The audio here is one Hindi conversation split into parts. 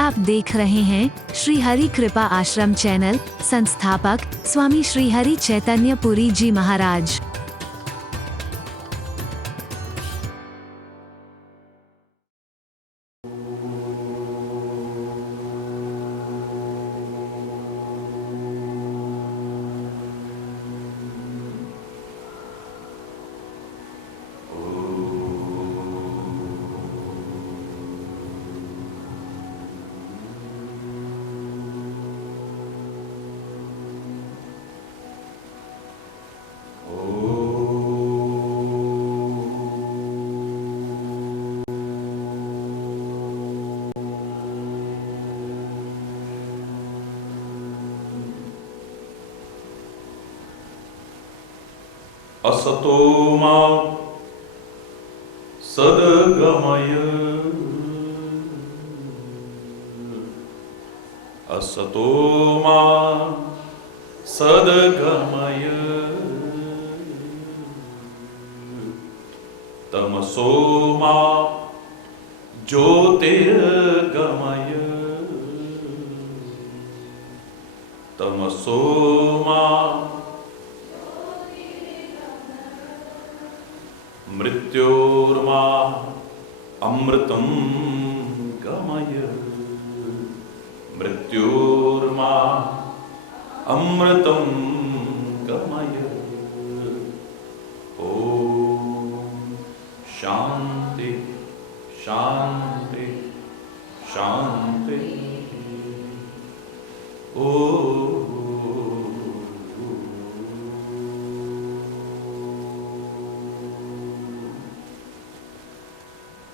आप देख रहे हैं श्री हरि कृपा आश्रम चैनल। संस्थापक स्वामी श्री हरि चैतन्य पुरी जी महाराज। असतो मा सद्गमय, असतो मा सद्गमय, तमसो मा ज्योतिर्गमय, तमसो मा मृत्योर्मा अमृतं गमय, मृत्योर्मा अमृतं गमय। ओम शांति शांति शांति। ओम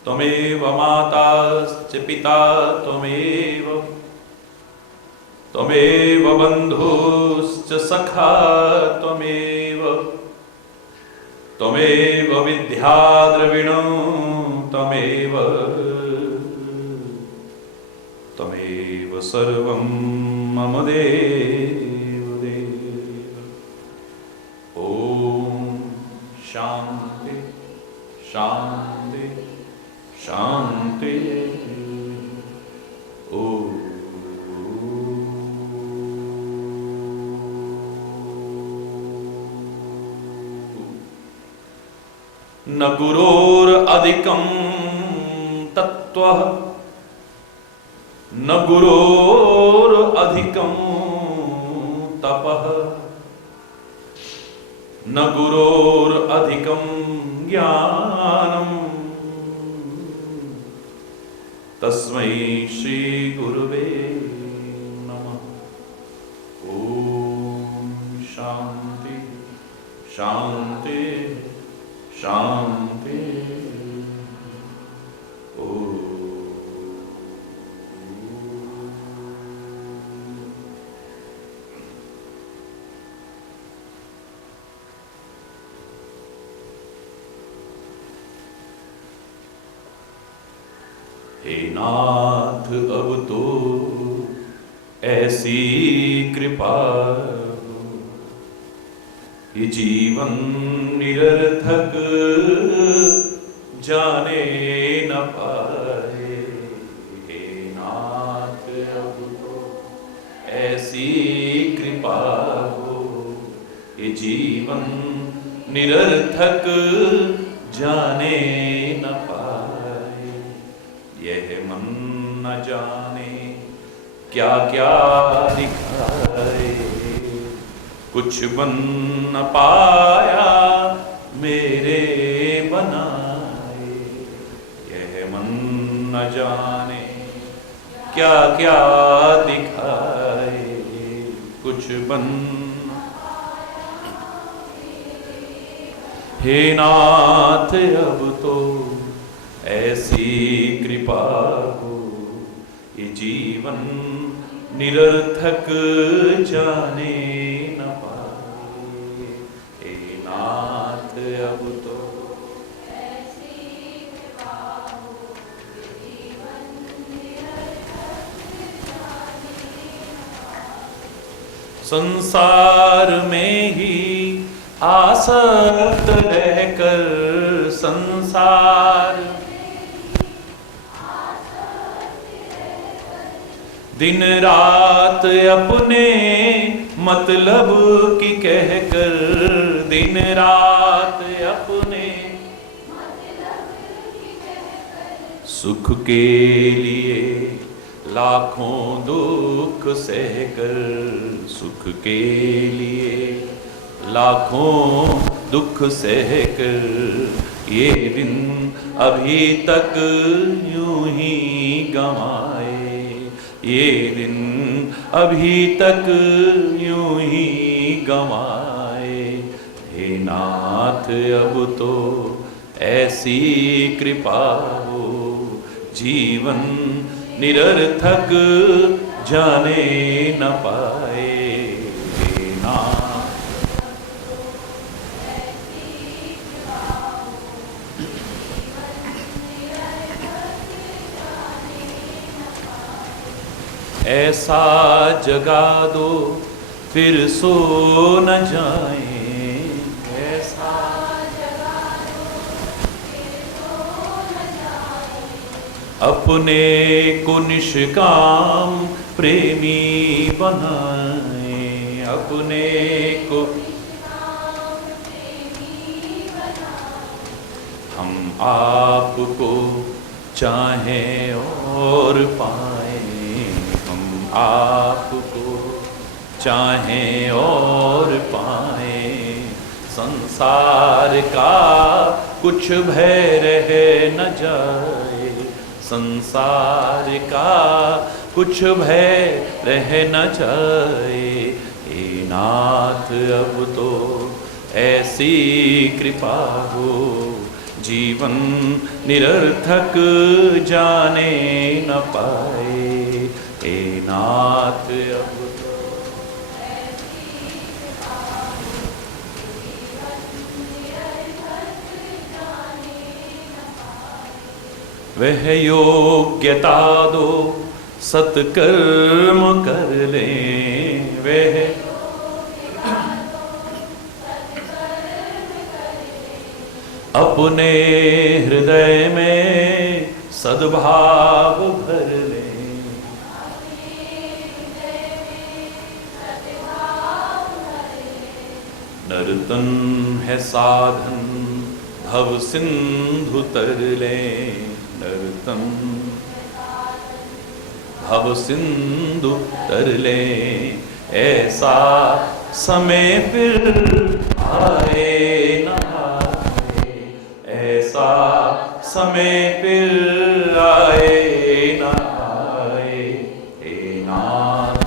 त्वमेव माताश्च पिता त्वमेव, त्वमेव बन्धुश्च सखा त्वमेव, त्वमेव विद्या द्रविणं त्वमेव, त्वमेव सर्वं मम देव देव। ॐ शान्ति शान्ति शांति। ओ न गुरोरधिकं तत्त्वः, न गुरोरधिकं तपः, न गुरोरधिकं ज्ञानम्, तस्मै श्री गुरुवे नमः। ओम शांति शांति शांति। ओम हे नाथ अब तो ऐसी कृपा हो, ये जीवन निरर्थक जाने न पाए। हे नाथ अब तो ऐसी कृपा हो, ये जीवन निरर्थक जाने न पाए। यह मन न जाने क्या क्या दिखाए, कुछ बन न पाया मेरे बनाए। यह मन न जाने क्या क्या दिखाए, कुछ बन। हे नाथ अब तो ऐसी कृपा हो, ये जीवन निरर्थक जाने न पाए। हे नाथ अब तो ऐसी कृपा हो, ये जीवन निरर्थक जाने न पाए। संसार में ही आसक्त रहकर, संसार दिन रात अपने मतलब की कहकर, दिन रात अपने सुख के लिए लाखों दुख सहकर, सुख के लिए लाखों दुख सहकर, ये दिन अभी तक यूं ही गंवाए, ये दिन अभी तक यूं ही गंवाए। हे नाथ अब तो ऐसी कृपा हो, जीवन निरर्थक जाने न पाए। हे नाथ ऐसा जगा दो फिर सो न जाए, ऐसा जगा दो फिर सो न जाए। अपने को निष्काम प्रेमी बनाए, अपने को निष्काम प्रेमी बनाए। हम आपको चाहें और पाए, आपको चाहें और पाए। संसार का कुछ भय रह न जाए, संसार का कुछ भय रह न जाए। हे नाथ अब तो ऐसी कृपा हो, जीवन निरर्थक जाने न पाए। हे नाथ अब तो ऐसी कृपा हो, जीवन निरर्थक जाने न पाए। वह योग्यता दो सत्कर्म कर ले, वह अपने हृदय में सद्भाव भर ले, नर्तन है साधन भव सिंधु तर ले, नर्तन भव सिंधु तर ले। ऐसा समय फिर आए न आए, ऐसा समय फिर आए न आए। हे नाथ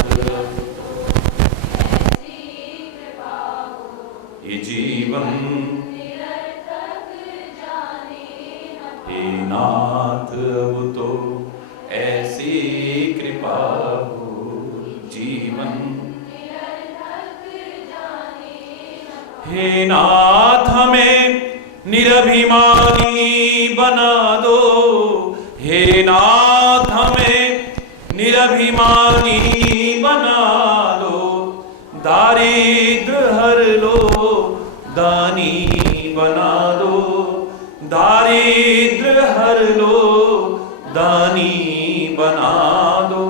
ये जीवन निरर्थक जाने न पाए। हे नाथ अब तो ऐसी कृपा हो, जीवन निरर्थक जाने न पाए। हे नाथ हमें निरभिमानी बना दो, हे नाथ हमें निरभिमानी बना दो। दारिद्र हर लो दानी बना दो, दारिद्र हर लो दानी बना दो।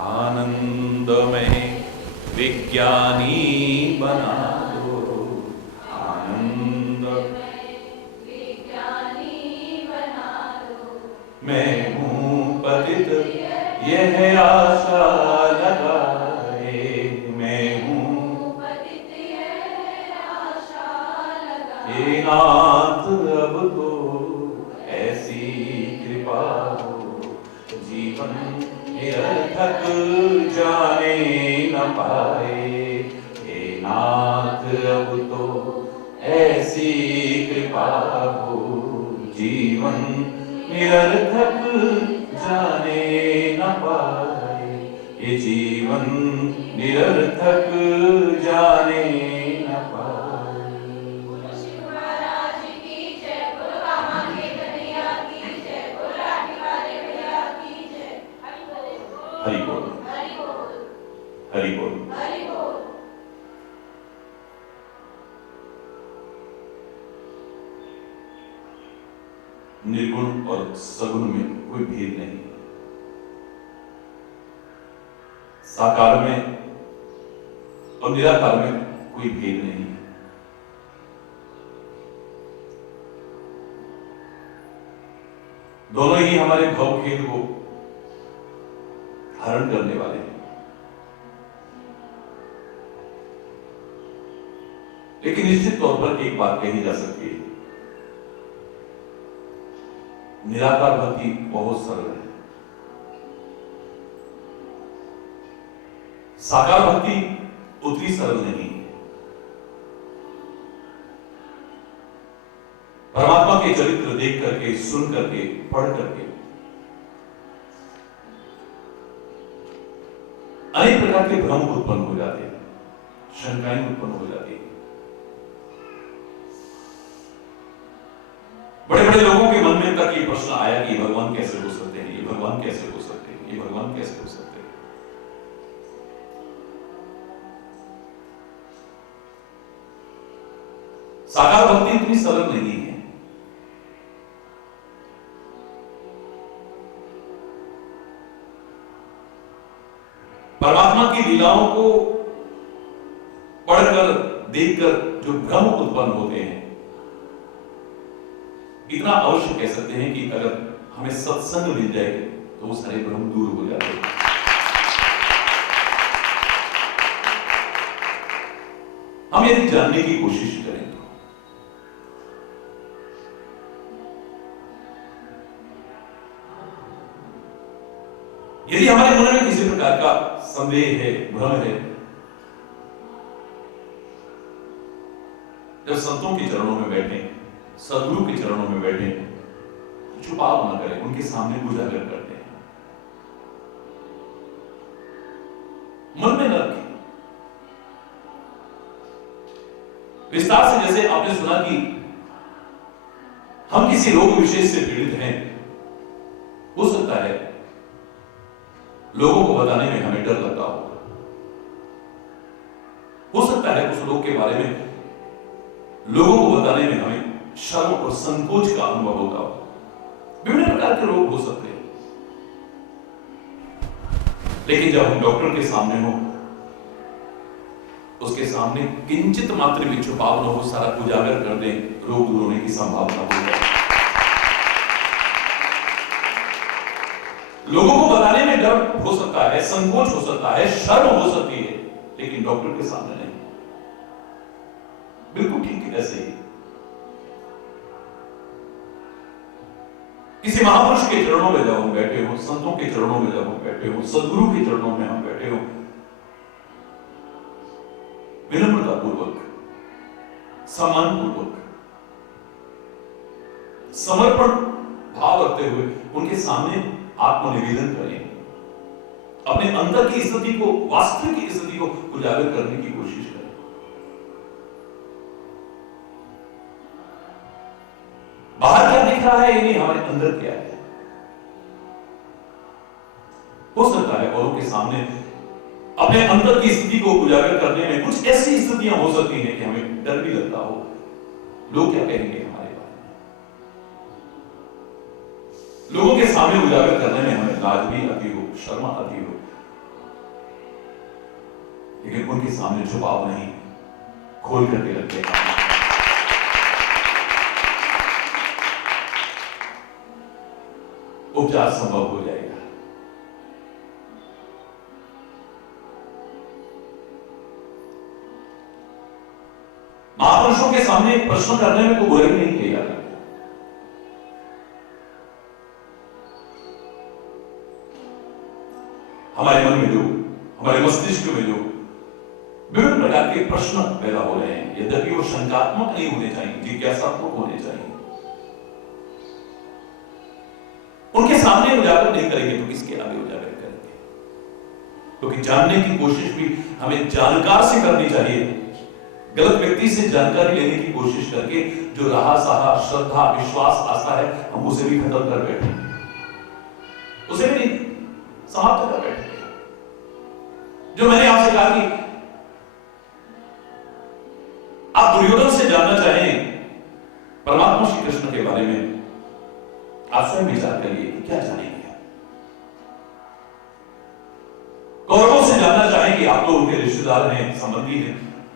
आनंद में विज्ञानी बना दो, आनंद विज्ञानी बना दो। मैं हूँ पतित यह आशा लगाए, मैं हूँ पतित यह आशा लगाए। हे नाथ अब तो ऐसी कृपा हो, जीवन निरर्थक जाने न पाए। हे नाथ अब तो ऐसी कृपा हो, जीवन निरर्थक जाने न पाए। ये जीवन निरर्थक जाने न पाए। शिव महाराज की जय, बोलो कामा के कन्हैया की जय, बोलो लाठी वाले भैया की जय। हरि बोल, हरि बोल, हरि बोल, हरि बोल। निर्गुण और सगुण में कोई भेद नहीं। साकार में और निराकार में कोई भेद नहीं है। दोनों ही हमारे भवखेद को हरण करने वाले हैं। लेकिन निश्चित तौर पर एक बात कही जा सकती है, निराकार भक्ति बहुत सरल है। साकार भक्ति उतनी सरल नहीं है। परमात्मा के चरित्र देख करके, सुन करके, पढ़ करके अनेक प्रकार के भ्रम उत्पन्न हो जाते हैं, शंकाएं उत्पन्न हो जाती हैं। बड़े बड़े लोगों के मन में तक ये प्रश्न आया कि भगवान कैसे हो सकते हैं, ये भगवान कैसे हो सकते हैं, ये भगवान कैसे हो सकते हैं। साकार भक्ति इतनी सरल नहीं है। परमात्मा की लीलाओं को पढ़कर, देखकर जो भ्रम उत्पन्न होते हैं, इतना अवश्य कह सकते हैं कि अगर हमें सत्संग मिल जाए तो वो सारे भ्रम दूर हो जाते हैं। हम यदि जानने की कोशिश करें तो यदि हमारे मन में किसी प्रकार का संदेह है, भ्रम है, जब संतों के चरणों में बैठे, सदगुरु के चरणों में बैठे, छुपाव ना करें, उनके सामने उजागर करते हैं, मन में न रखें। विस्तार से जैसे आपने सुना कि हम किसी रोग विशेष से पीड़ित हैं, हो सकता है लोगों को बताने में हमें डर लगता हो सकता है उस रोग के बारे में लोगों को बताने में हमें शर्म और संकोच का अनुभव होता हो। विभिन्न प्रकार के रोग हो सकते हैं, लेकिन जब हम डॉक्टर के सामने हो, उसके सामने किंचित मात्र भी छुपाव न हो, सारा उजागर कर दें, रोग दूर होने की संभावना हो जाए। लोगों को बताने में डर हो सकता है, संकोच हो सकता है, शर्म हो सकती है, लेकिन डॉक्टर के सामने नहीं। बिल्कुल ठीक ऐसे ही किसी महापुरुष के चरणों में जब हम बैठे हो, संतों के चरणों में जब हम बैठे हो, सदगुरु के चरणों में हम बैठे हो, विनम्रता पूर्वक, सम्मान पूर्वक, समर्पण भाव रखते हुए उनके सामने आत्मनिवेदन करें, अपने अंदर की स्थिति को, वास्तविक स्थिति को उजागर करने की कोशिश करें। बाहर क्या दिख रहा है ये नहीं, हमारे अंदर क्या है। हो सकता है औरों के सामने अपने अंदर की स्थिति को उजागर करने में कुछ ऐसी स्थितियां हो सकती हैं कि हमें डर भी लगता हो, लोग क्या कहेंगे हमारे बारे में। लोगों के सामने उजागर करने में हमें लाज भी आती हो, शर्म आती हो, लेकिन उनके सामने छुपाव नहीं, खोल करके रखते हैं। उपचार संभव हो जाएगा। महापुरुषों के सामने प्रश्न करने में कोई बुराई नहीं किया जाता। हमारे मन में जो, हमारे मस्तिष्क में जो विभिन्न प्रकार के प्रश्न पैदा हो रहे हैं, यद्यपि वो शंकात्मक नहीं होने चाहिए, जिज्ञासात्मक होने चाहिए, उनके सामने उजागर नहीं करेंगे तो किसके आगे उजागर करेंगे। क्योंकि जानने की कोशिश भी हमें जानकार से करनी चाहिए। गलत व्यक्ति से जानकारी लेने की कोशिश करके जो रहा सहा श्रद्धा, विश्वास, आस्था है, हम उसे भी खत्म कर बैठे, उसे भी नहीं समाप्त कर बैठे। जो मैंने आपसे कहा कि आप दुर्योधन से जानना चाहें परमात्मा श्री कृष्ण के बारे में, आप स्वयं विचार करिए कि क्या जानेंगे। कौरवों से कि आप तो उनके रिश्तेदार हैं, संबंधी हैं,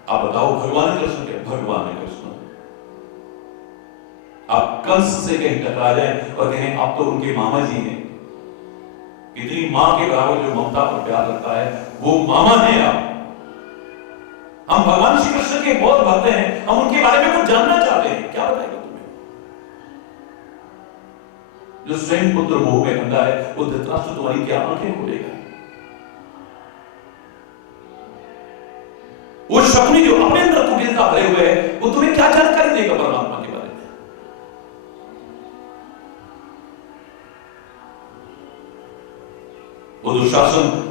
आप बताओ भगवान कृष्ण के, भगवान कृष्ण आप कंस से कहीं टकरा जाए और कहें आप तो उनके मामा जी हैं, इतनी मां के बराबर जो ममता पर प्यार रखता है वो मामा है आप। हम भगवान श्री कृष्ण के बहुत भक्त हैं, हम उनके बारे में कुछ जानना चाहते हैं, क्या बताएगा तुम्हें? जो स्वयं पुत्र मोह में अंधा है वो धृतराष्ट्र तुम्हारी क्या आंखें खोलेगा? वो शकुनी जो अपने अंदर कुटिलता भरे हुए है वो तुम्हें क्या जानकारी देगा परमात्मा के बारे में? वो दुशासन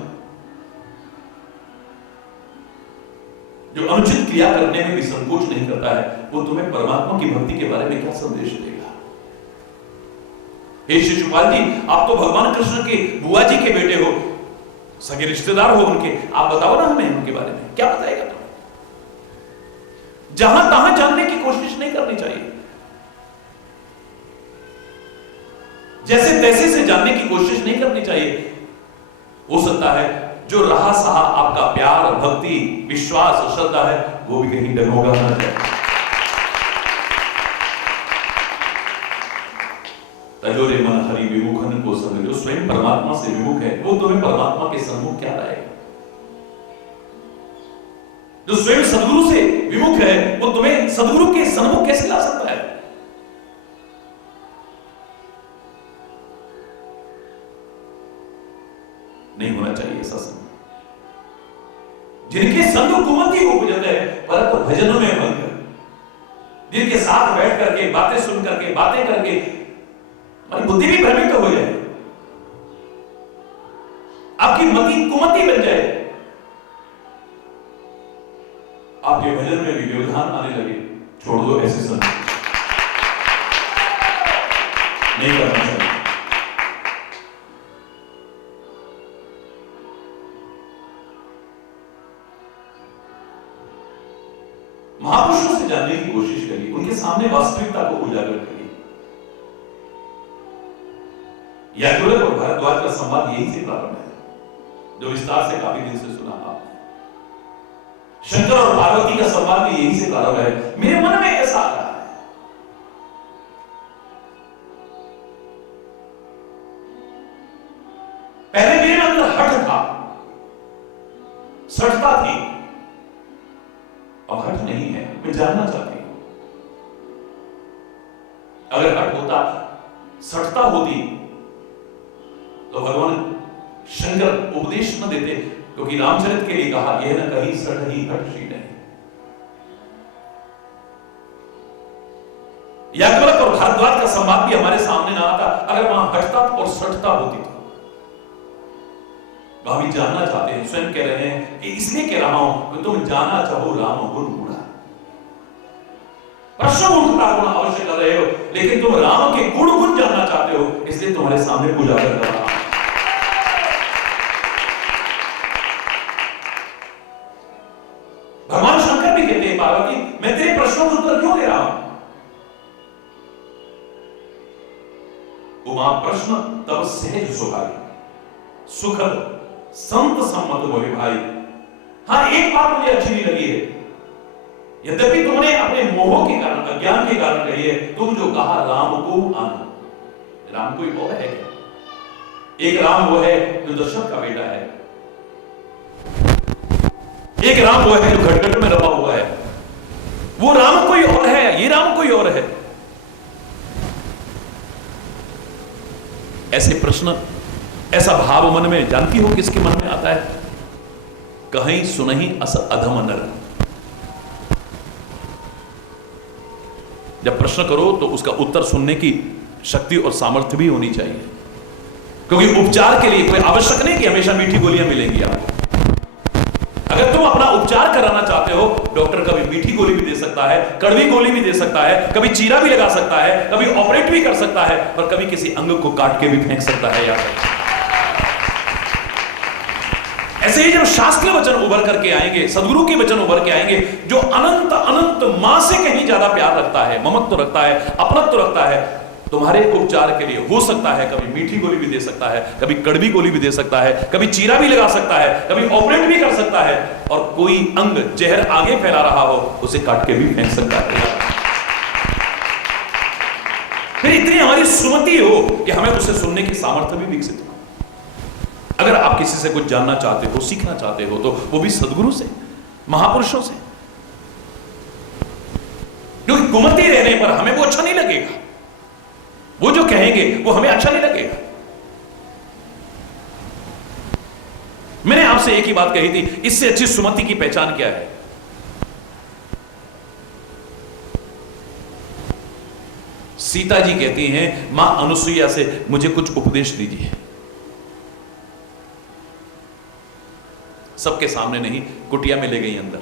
जो अनुचित क्रिया करने में भी संकोच नहीं करता है, वो तुम्हें परमात्मा की भक्ति के बारे में क्या संदेश देगा? हे शिशुपाल जी, आप तो भगवान कृष्ण के बुआ जी के बेटे हो, सगे रिश्तेदार हो उनके, आप बताओ ना हमें उनके बारे में, क्या बताएगा तुम्हें? जहां तहां जानने की कोशिश नहीं करनी चाहिए, जैसे तैसे से जानने की कोशिश नहीं करनी चाहिए। हो सकता है जो रहा सहा आपका प्यार, भक्ति, विश्वास और श्रद्धा है वो भी कहीं डगमगा ना जाए। तजोरे मन हरि विमुखन को संग, जो स्वयं परमात्मा से विमुख है वो तुम्हें परमात्मा के सम्मुख क्या लाएगा? जो स्वयं सदगुरु से विमुख है वो तुम्हें सदगुरु के सम्मुख कैसे ला सकता है? नहीं होना चाहिए ऐसा संग। जिनके संग कुमति उपजते हैं परत भजनों में बनकर, जिनके साथ बैठ करके बातें सुन करके बातें करके हमारी बुद्धि भी भ्रमित हो जाए, आपकी मति कुमति बन जाए, आपके भजन में भी व्यवधान आने लगे, छोड़ दो ऐसे संग, नहीं करना चाहिए। महापुरुषों से जानने की कोशिश करिए, उनके सामने वास्तविकता को उजागर करिए। याज्ञवल्क्य और भारद्वाज का संवाद यही से प्रारंभ है, जो विस्तार से काफी दिन से सुना आपने। शंकर और पार्वती का संवाद भी यही से प्रारंभ है। मेरे मन में ऐसा आ रहा है, पहले मेरे अंदर हठ था, सठता थी, अब हट नहीं है, मैं जानना चाहती हूं। अगर हट होता, सठता होती तो भगवान शंकर उपदेश न देते, क्योंकि रामचरित के लिए कहा यह न कहीं सठ ही हट सी नहीं। याज्ञवल्क्य और भारद्वाज का संवाद भी हमारे सामने ना आता अगर वहां हटता और सठता होती तो। हम जानना चाहते हैं, स्वयं कह रहे हैं कि इसलिए कह रहा हूं कि तुम जाना चाहो राम गुण गुणा। प्रश्न मूर्खता गुण अवश्य कर रहे हो, लेकिन तुम राम के गुण गुण जानना चाहते हो, इसलिए तुम्हारे सामने उजागर कर रहा हूं। भगवान शंकर भी कहते हैं पार्वती, मैं तेरे प्रश्नों का उत्तर क्यों दे रहा हूं? उमा प्रश्न तब सहज सुहाई, सुखद संत सम्मत बोले भाई। हाँ, एक बात मुझे अच्छी नहीं लगी है, यद्यपि तुमने अपने मोह के कारण, अज्ञान के कारण कही है, तुम जो कहा राम को आना, राम कोई और है क्या? एक राम वो है जो दशरथ का बेटा है, एक राम वो है जो घटघट में रखा हुआ है, वो राम कोई और है, ये राम कोई और है। ऐसे प्रश्न, ऐसा भाव मन में जानती हो किसके मन में आता है? कहीं सुनहि अस अधम नर। जब प्रश्न करो तो उसका उत्तर सुनने की शक्ति और सामर्थ्य भी होनी चाहिए, क्योंकि उपचार के लिए कोई आवश्यक नहीं कि हमेशा मीठी गोलियां मिलेंगी आपको। अगर तुम अपना उपचार कराना चाहते हो, डॉक्टर कभी मीठी गोली भी दे सकता है, कड़वी गोली भी दे सकता है, कभी चीरा भी लगा सकता है, कभी ऑपरेट भी कर सकता है, और कभी किसी अंग को काट के भी फेंक सकता है। या ऐसे ही जब शास्त्रीय वचन उभर करके आएंगे, सदगुरु के वचन उभर के आएंगे, जो अनंत अनंत मां से कहीं ज्यादा प्यार रखता है, ममत्व रखता है, अपनत्व रखता है, तुम्हारे उपचार के लिए हो सकता है कभी मीठी गोली भी दे सकता है, कभी कड़वी गोली भी दे सकता है, कभी चीरा भी लगा सकता है, कभी ऑपरेट भी कर सकता है, और कोई अंग जहर आगे फैला रहा हो उसे काट के भी फेंक सकता है। फिर इतनी हमारी सुमति हो कि हमें उसे सुनने की सामर्थ्य भी विकसित हो। अगर आप किसी से कुछ जानना चाहते हो, सीखना चाहते हो, तो वो भी सदगुरु से, महापुरुषों से। क्योंकि कुमति रहने पर हमें वो अच्छा नहीं लगेगा, वो जो कहेंगे वो हमें अच्छा नहीं लगेगा। मैंने आपसे एक ही बात कही थी, इससे अच्छी सुमति की पहचान क्या है? सीता जी कहती हैं, मां अनुसुईया से मुझे कुछ उपदेश दीजिए। सबके सामने नहीं, कुटिया में ले गई अंदर,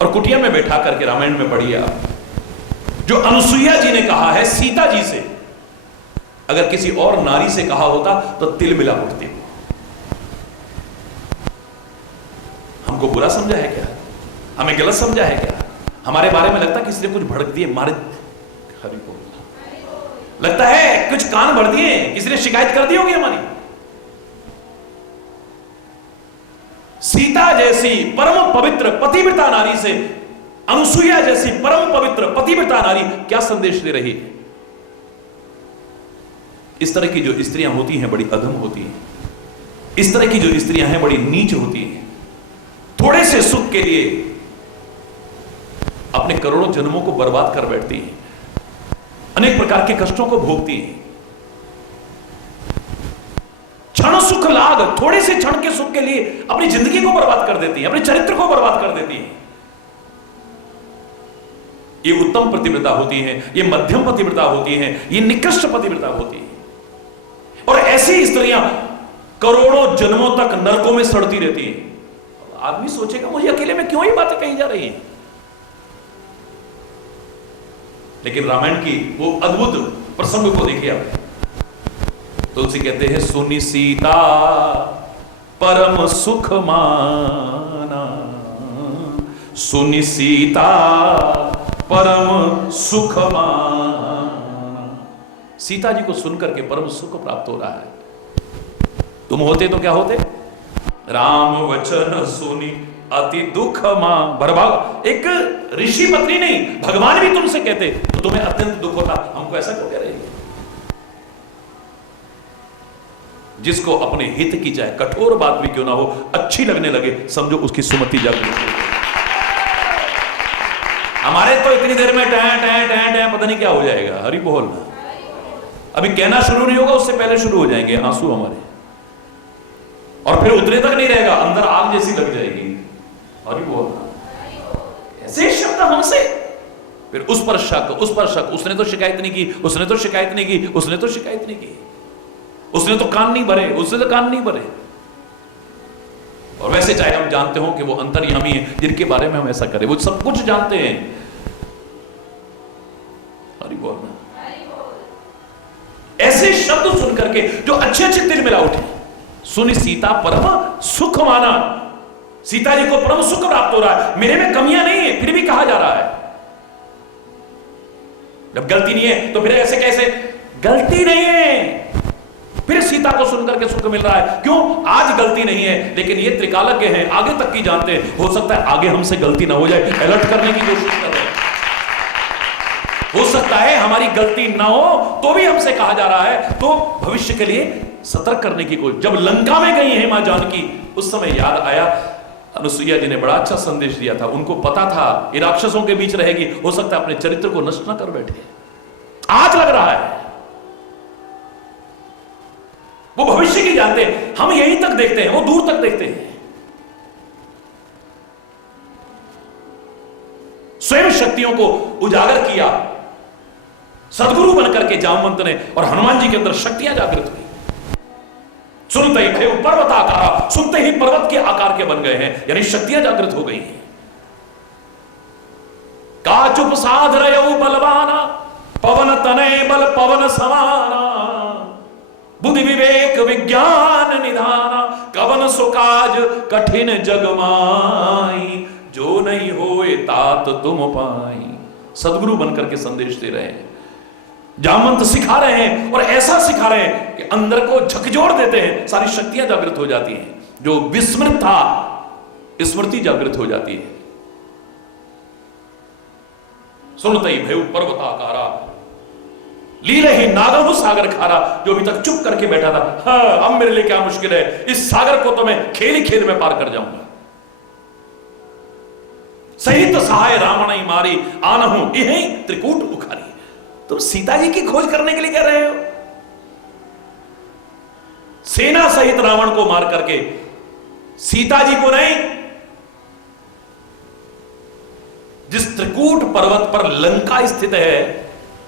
और कुटिया में बैठा करके रामायण में पढ़िए आप, जो अनुसुईया जी ने कहा है सीता जी से, अगर किसी और नारी से कहा होता तो तिल मिला उठती। हमको बुरा समझा है क्या? हमें गलत समझा है क्या? हमारे बारे में लगता है किसी ने कुछ भड़क दिए, मारे, हरि बोल, लगता है कुछ कान भर दिए, किसी ने शिकायत कर दी होगी हमारी। सीता जैसी परम पवित्र पतिव्रता नारी से अनुसुईया जैसी परम पवित्र पतिव्रता नारी क्या संदेश दे रही है? इस तरह की जो स्त्रियां होती हैं बड़ी अधम होती हैं, इस तरह की जो स्त्रियां हैं बड़ी नीच होती हैं। थोड़े से सुख के लिए अपने करोड़ों जन्मों को बर्बाद कर बैठती हैं, अनेक प्रकार के कष्टों को भोगती हैं। क्षण सुख लाग, थोड़े से क्षण के सुख के लिए अपनी जिंदगी को बर्बाद कर देती हैं, अपने चरित्र को बर्बाद कर देती हैं। ये उत्तम पतिव्रता होती हैं, ये मध्यम पतिव्रता होती हैं, ये निकृष्ट पतिव्रता होती है। और ऐसी स्त्रियां करोड़ों जन्मों तक नरकों में सड़ती रहती हैं। आदमी सोचेगा मुझे अकेले में क्यों ही बातें कही जा रही हैं, लेकिन रामायण की वो अद्भुत प्रसंग को देखिए आप। तुलसी कहते हैं, सुनी सीता परम सुख माना, सुनी सीता परम सुख माना। सीता जी को सुनकर के परम सुख प्राप्त हो रहा है। तुम होते तो क्या होते? राम वचन सुनी अति दुख मां भरभाग। एक ऋषि पत्नी नहीं, भगवान भी तुमसे कहते तो तुम्हें अत्यंत दुख होता। हमको ऐसा क्यों कह रहे हैं? जिसको अपने हित की चाहे कठोर बात भी क्यों ना हो अच्छी लगने लगे, समझो उसकी सुमति जागृत हो। हमारे तो इतनी देर में टैं टैं टैं टैं पता नहीं क्या हो जाएगा। हरि बोल। अभी कहना शुरू नहीं होगा उससे पहले शुरू हो जाएंगे आंसू हमारे, और फिर उतने तक नहीं रहेगा, अंदर आग जैसी लग जाएगी। हरि बोल। ऐसे शब्द हमसे, फिर उस पर शक, उस पर शक, उसने तो शिकायत नहीं की, उसने तो शिकायत नहीं की, उसने तो शिकायत नहीं की, उसने तो कान नहीं भरे, उसने तो कान नहीं भरे। और वैसे चाहे हम जानते हो कि वो अंतर्यामी है जिनके बारे में हम ऐसा करें, वो सब कुछ जानते हैं। हरि बोल। ऐसे शब्द सुन करके जो अच्छे अच्छे दिल मिला उठे, सुनी सीता परम सुख माना। सीता जी को परम सुख प्राप्त हो रहा है, मेरे में कमियां नहीं है, फिर भी कहा जा रहा है। जब गलती नहीं है तो फिर ऐसे कैसे? गलती नहीं है, फिर सीता को सुनकर के सुख मिल रहा है। क्यों? आज गलती नहीं है, लेकिन ये त्रिकालज्ञ हैं, आगे तक की जानते हैं। हो सकता है आगे हमसे गलती ना हो जाए, अलर्ट करने की कोशिश कर रहे हैं। हो सकता है हमारी गलती ना हो तो भी हमसे कहा जा रहा है, तो भविष्य के लिए सतर्क करने की कोशिश। जब लंका में गई है मां जानकी, उस समय याद आया अनुसुईया जी ने बड़ा अच्छा संदेश दिया था। उनको पता था ये राक्षसों के बीच रहेगी, हो सकता है अपने चरित्र को नष्ट न कर बैठे। आज लग रहा है वो भविष्य की जानते हैं, हम यहीं तक देखते हैं, वो दूर तक देखते हैं। स्वयं शक्तियों को उजागर किया सदगुरु बनकर के जामवंत ने, और हनुमान जी के अंदर शक्तियां जागृत हुई। सुनते ही थे पर्वत आकार, सुनते ही पर्वत के आकार के बन गए हैं, यानी शक्तियां जागृत हो गई हैं। का चुप साध रयो बलवाना, पवन तनय बल पवन समाना, बुद्धि विवेक विज्ञान निधाना, कवन सुकाज कठिन जग माई, जो नहीं होए तात तुम पाई। सदगुरु बनकर के संदेश दे रहे हैं। जामवंत सिखा रहे हैं और ऐसा सिखा रहे हैं कि अंदर को झकझोर देते हैं, सारी शक्तियां जागृत हो जाती हैं, जो विस्मृत था स्मृति जागृत हो जाती है। सुनते ही भयु पर्वताकारा लीले ही नागहु सागर खारा, जो अभी तक चुप करके बैठा था, हाँ अब मेरे लिए क्या मुश्किल है, इस सागर को तो मैं खेल ही खेल में पार कर जाऊंगा। सहित सहाय रावण मारी आनहु यही त्रिकूट उखारी। तुम सीता जी की खोज करने के लिए कह रहे हो? सेना सहित रावण को मार करके सीता जी को नहीं, जिस त्रिकूट पर्वत पर लंका स्थित है,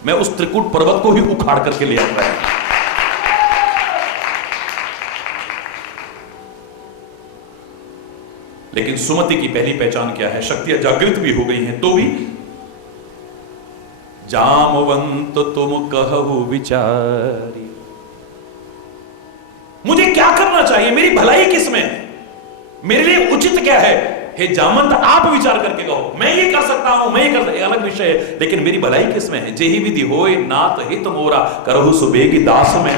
मैं उस त्रिकूट पर्वत को ही उखाड़ करके ले आऊंगा। लेकिन सुमति की पहली पहचान क्या है? शक्तियां जागृत भी हो गई हैं तो भी जामवंत तुम कहु विचारी। मुझे क्या करना चाहिए? मेरी भलाई किसमें है? मेरे लिए उचित क्या है? हे जामवंत, आप विचार करके कहो। मैं ये कर सकता हूं, मैं ये कर सकता, अलग विषय है, लेकिन मेरी भलाई किसमें है? जेहि विधि होए नाथ हित मोरा करहु सुबेगी दास में।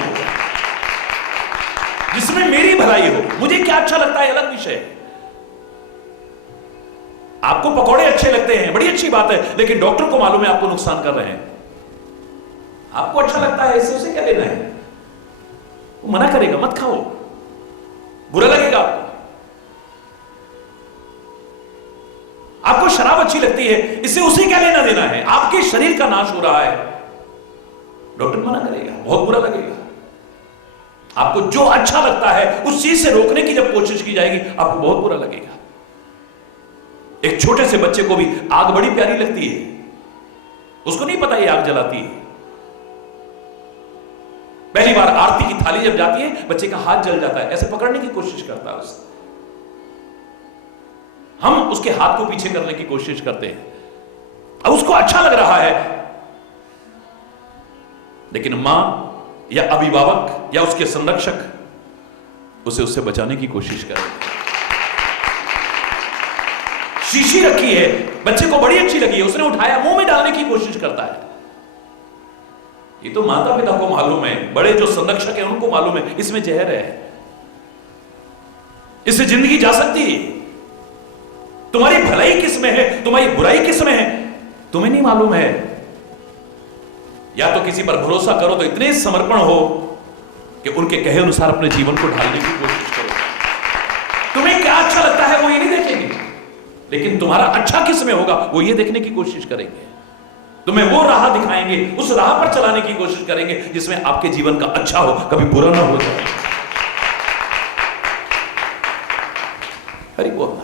जिसमें मेरी भलाई हो, मुझे क्या अच्छा लगता है, अलग विषय है। आपको पकौड़े अच्छे लगते हैं, बड़ी अच्छी बात है, लेकिन डॉक्टर को मालूम है आपको नुकसान कर रहे हैं। आपको अच्छा लगता है, इससे उसे क्या लेना है? वो मना करेगा, मत खाओ, बुरा लगेगा आपको। आपको शराब अच्छी लगती है, इससे उसे क्या लेना देना है? आपके शरीर का नाश हो रहा है, डॉक्टर मना करेगा, बहुत बुरा लगेगा। आपको जो अच्छा लगता है उस चीज से रोकने की जब कोशिश की जाएगी, आपको बहुत बुरा लगेगा। एक छोटे से बच्चे को भी आग बड़ी प्यारी लगती है, उसको नहीं पता ये आग जलाती है। पहली बार आरती की थाली जब जाती है, बच्चे का हाथ जल जाता है, ऐसे पकड़ने की कोशिश करता है उसे। हम उसके हाथ को पीछे करने की कोशिश करते हैं, अब उसको अच्छा लग रहा है, लेकिन मां या अभिभावक या उसके संरक्षक उससे बचाने की कोशिश कर रहे हैं। शीशी रखी है, बच्चे को बड़ी अच्छी लगी है, उसने उठाया, मुंह में डालने की कोशिश करता है। ये तो माता पिता को मालूम है, बड़े जो संरक्षक हैं उनको मालूम है इसमें जहर है, इससे जिंदगी जा सकती है। तुम्हारी भलाई किसमें है, तुम्हारी बुराई किसमें है, तुम्हें नहीं मालूम है। या तो किसी पर भरोसा करो तो इतने समर्पण हो कि उनके कहे अनुसार अपने जीवन को ढालने की कोशिश करो। तुम्हें क्या अच्छा लगता है वो ये नहीं देखेंगे, लेकिन तुम्हारा अच्छा किसमें होगा वो ये देखने की कोशिश करेंगे। तुम्हें वो राह दिखाएंगे, उस राह पर चलाने की कोशिश करेंगे जिसमें आपके जीवन का अच्छा हो, कभी बुरा ना हो जाए। हरि बोल।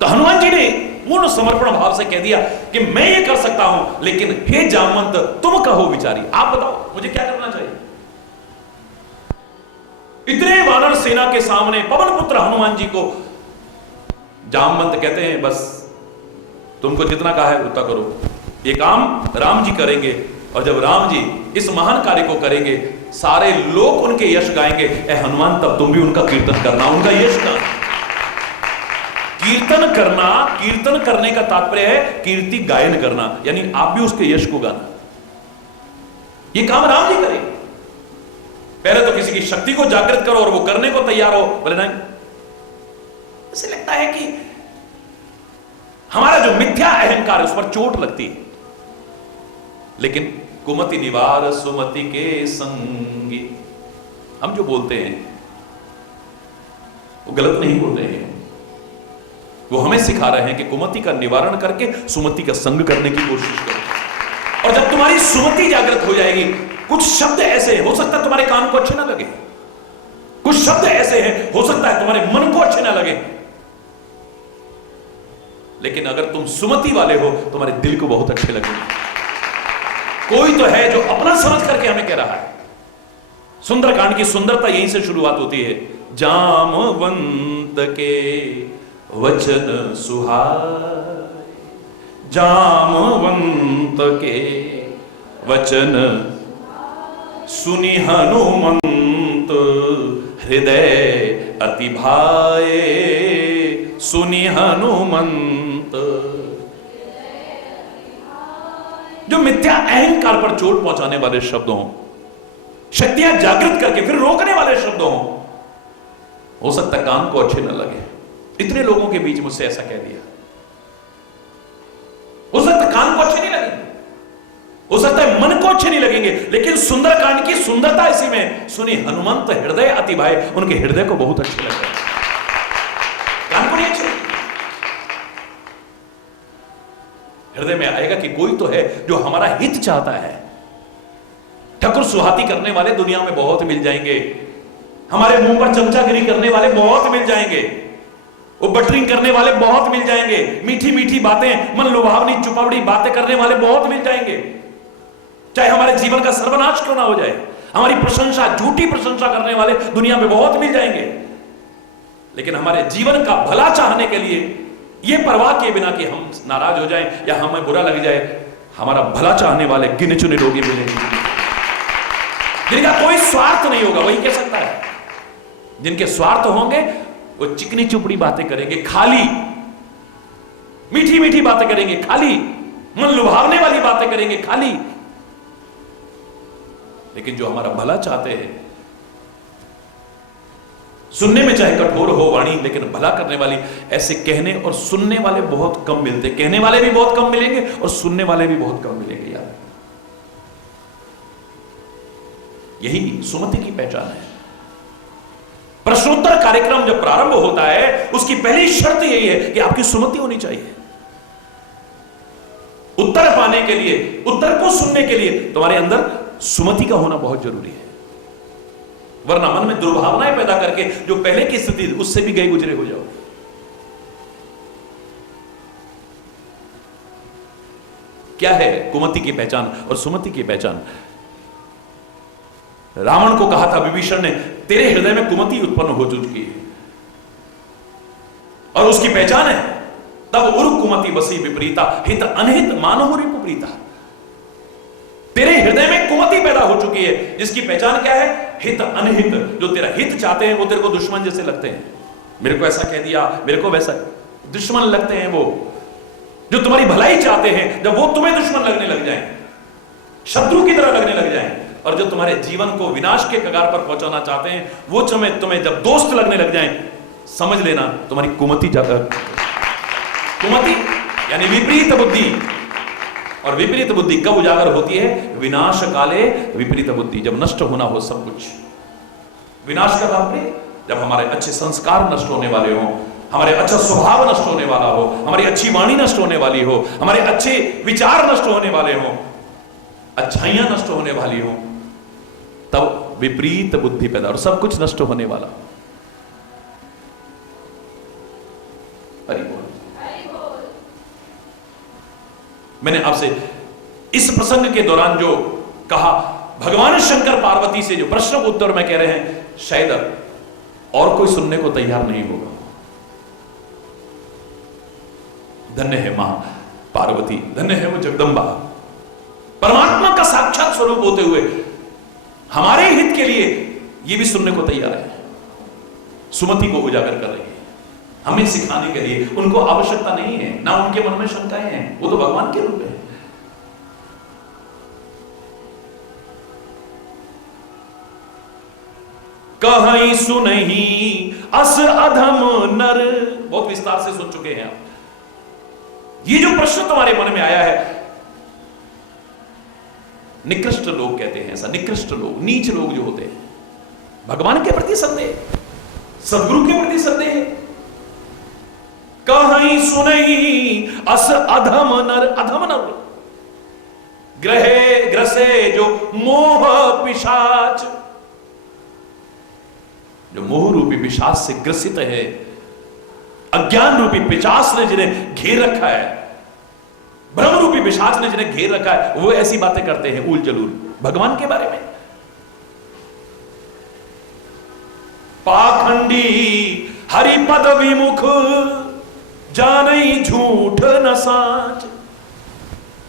तो हनुमान जी ने पूर्ण समर्पण भाव से कह दिया कि मैं ये कर सकता हूं, लेकिन हे जामवंत तुम कहो विचारी, आप बताओ मुझे क्या करना चाहिए। इतने वानर सेना के सामने पवन पुत्र हनुमान जी को जामवंत कहते हैं, बस तुमको जितना कहा है उतना करो, ये काम राम जी करेंगे, और जब राम जी इस महान कार्य को करेंगे सारे लोग उनके यश गाएंगे। ए हनुमान, तब तुम भी उनका कीर्तन करना, उनका यश गाना। कीर्तन करना, कीर्तन करने का तात्पर्य है कीर्ति गायन करना, यानी आप भी उसके यश को गाना। ये काम राम जी करेंगे। पहले तो किसी की शक्ति को जागृत करो और वो करने को तैयार हो, बोले नहीं। ऐसे लगता है कि हमारा जो मिथ्या अहंकार है उस पर चोट लगती है, लेकिन कुमति निवार सुमति के संगी, हम जो बोलते हैं वो गलत नहीं बोलते हैं। वो हमें सिखा रहे हैं कि कुमति का निवारण करके सुमति का संग करने की कोशिश करो। और जब तुम्हारी सुमति जागृत हो जाएगी, कुछ शब्द ऐसे हो सकता है तुम्हारे कान को अच्छे ना लगे, कुछ शब्द ऐसे हैं हो सकता है तुम्हारे मन को अच्छे ना लगे, लेकिन अगर तुम सुमति वाले हो तुम्हारे दिल को बहुत अच्छे लगेंगे। कोई तो है जो अपना समझ करके हमें कह रहा है। सुंदरकांड की सुंदरता यहीं से शुरुआत होती है। जामवंत के वचन सुहाए, जामवंत के वचन सुनि हनुमंत हृदय अति भाए, सुनि हनुमंत जो मिथ्या अहंकार पर चोट पहुंचाने वाले शब्द हों, शक्तियां जागृत करके फिर रोकने वाले शब्द हों, हो सकता है कान को अच्छे न लगे। इतने लोगों के बीच मुझसे ऐसा कह दिया, हो सकता है कान को अच्छे नहीं लगेंगे, हो सकता है मन को अच्छे नहीं लगेंगे, लेकिन सुंदरकांड की सुंदरता इसी में। सुनी हनुमंत हृदय अति भाई, उनके हृदय को बहुत अच्छे लगे, कान को नहीं अच्छे। हृदय में आएगा कि कोई तो है जो हमारा हित चाहता है। ठकुर सुहाती करने वाले दुनिया में बहुत मिल जाएंगे, हमारे मुंह पर चमचागिरी करने वाले बहुत मिल जाएंगे, वो बटरिंग करने वाले बहुत मिल जाएंगे, मीठी मीठी बातें, मन लुभावनी चुपावड़ी बातें करने वाले बहुत मिल जाएंगे। चाहे हमारे जीवन का सर्वनाश क्यों ना हो जाए, हमारी प्रशंसा, झूठी प्रशंसा करने वाले दुनिया में बहुत मिल जाएंगे, लेकिन हमारे जीवन का भला चाहने के लिए ये परवाह किए बिना कि हम नाराज हो जाएं या हमें बुरा लग जाए, हमारा भला चाहने वाले गिने चुने लोग मिलेंगे, जिनका कोई स्वार्थ नहीं होगा। वही कह सकता है, जिनके स्वार्थ होंगे वो चिकनी चुपड़ी बातें करेंगे, खाली मीठी मीठी बातें करेंगे, खाली मन लुभावने वाली बातें करेंगे, खाली। लेकिन जो हमारा भला चाहते हैं, सुनने में चाहे कठोर हो वाणी, लेकिन भला करने वाली, ऐसे कहने और सुनने वाले बहुत कम मिलते। कहने वाले भी बहुत कम मिलेंगे और सुनने वाले भी बहुत कम मिलेंगे यार। यही सुमति की पहचान है। प्रश्नोत्तर कार्यक्रम जब प्रारंभ होता है, उसकी पहली शर्त यही है कि आपकी सुमति होनी चाहिए। उत्तर पाने के लिए, उत्तर को सुनने के लिए तुम्हारे अंदर सुमति का होना बहुत जरूरी है, वरना मन में दुर्भावनाएं पैदा करके जो पहले की स्थिति उससे भी गए गुजरे हो जाओ। क्या है कुमति की पहचान और सुमति की पहचान? रावण को कहा था विभीषण ने, तेरे हृदय में कुमति उत्पन्न हो चुकी है और उसकी पहचान है, तब उर कुमति बसी विपरीता, हित अनहित मानहु रिपु प्रीता। तेरे हृदय में कुमति पैदा हो चुकी है, जिसकी पहचान क्या है? हित अनहित। जो तेरा हित चाहते हैं वो तेरे को दुश्मन जैसे लगते हैं। मेरे को ऐसा कह दिया, मेरे को वैसा, दुश्मन लगते हैं वो। जो तुम्हारी भलाई चाहते हैं, जब वो तुम्हें दुश्मन लगने लग जाएं, शत्रु की तरह लगने लग जाएं, और जो तुम्हारे जीवन को विनाश के कगार पर पहुंचाना चाहते हैं, वो तुम्हें जब दोस्त लगने लग जाएं, समझ लेना तुम्हारी कुमति जाकर, कुमति यानी विपरीत बुद्धि। और विपरीत बुद्धि कब उजागर होती है? विनाश काले विपरीत बुद्धि, जब नष्ट होना हो सब कुछ। विनाश का तात्पर्य जब हमारे अच्छे संस्कार नष्ट होने वाले हो, हमारे अच्छा स्वभाव नष्ट होने वाला हो, हमारी अच्छी वाणी नष्ट होने वाली हो, हमारे अच्छे विचार नष्ट होने वाले हो, अच्छाइयां नष्ट होने वाली हो, तब विपरीत बुद्धि पैदा और सब कुछ नष्ट होने वाला। हरि बोल। मैंने आपसे इस प्रसंग के दौरान जो कहा, भगवान शंकर पार्वती से जो प्रश्न को उत्तर में कह रहे हैं, शायद और कोई सुनने को तैयार नहीं होगा। धन्य है मां पार्वती, धन्य है वो जगदम्बा, परमात्मा का साक्षात स्वरूप होते हुए हमारे हित के लिए ये भी सुनने को तैयार है, सुमति को उजागर कर रही है हमें सिखाने के लिए। उनको आवश्यकता नहीं है, ना उनके मन में शंकाएं हैं, वो तो भगवान के रूप है। कहीं सुनहि अस अधम नर, बहुत विस्तार से सुन चुके हैं आप। ये जो प्रश्न तुम्हारे मन में आया है, निकृष्ट लोग कहते हैं ऐसा, निकृष्ट लोग, नीच लोग जो होते हैं, भगवान के प्रति संदेह, सदगुरु के प्रति संदेह। कहीं सुनहि अस अधम नर, अधम नर ग्रहे ग्रसे जो मोह पिशाच, जो मोह रूपी पिशाच से ग्रसित है, अज्ञान रूपी पिशाच ने जिन्हें घेर रखा है, ब्रह्म रूपी पिशाच ने जिन्हें घेर रखा है, वो ऐसी बातें करते हैं उल जलूल भगवान के बारे में। पाखंडी हरिपद विमुख जानई झूठ न साच।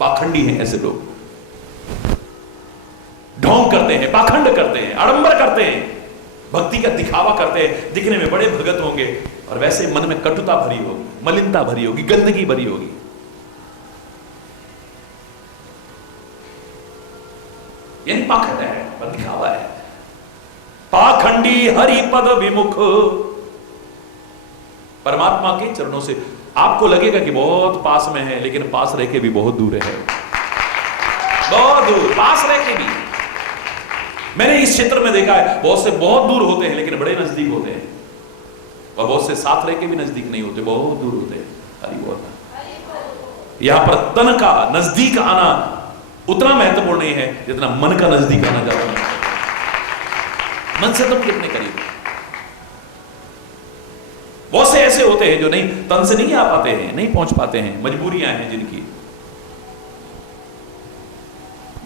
पाखंडी हैं ऐसे लोग, ढोंग करते हैं, पाखंड करते हैं, आडंबर करते हैं, भक्ति का दिखावा करते हैं, दिखने में बड़े भगत होंगे और वैसे मन में कटुता भरी होगी, मलिनता भरी होगी, गंदगी भरी होगी। यानी पाखंड है, पर दिखावा है। पाखंडी हरि पद विमुख, परमात्मा के चरणों से आपको लगेगा कि बहुत पास में है, लेकिन पास रह के भी बहुत दूर है, बहुत दूर, पास रह के भी। मैंने इस क्षेत्र में देखा है, बहुत से बहुत दूर होते हैं लेकिन बड़े नजदीक होते हैं, और बहुत से साथ रह के भी नजदीक नहीं होते, बहुत दूर होते हैं। हरि बोल। यहां पर तन का नजदीक आना उतना महत्वपूर्ण नहीं है जितना मन का नजदीक आना ज्यादा महत्वपूर्ण है। मन से तुम कितने करीब। बहुत से ऐसे होते हैं जो नहीं, तन से नहीं आ पाते हैं, नहीं पहुंच पाते हैं, मजबूरियां हैं जिनकी,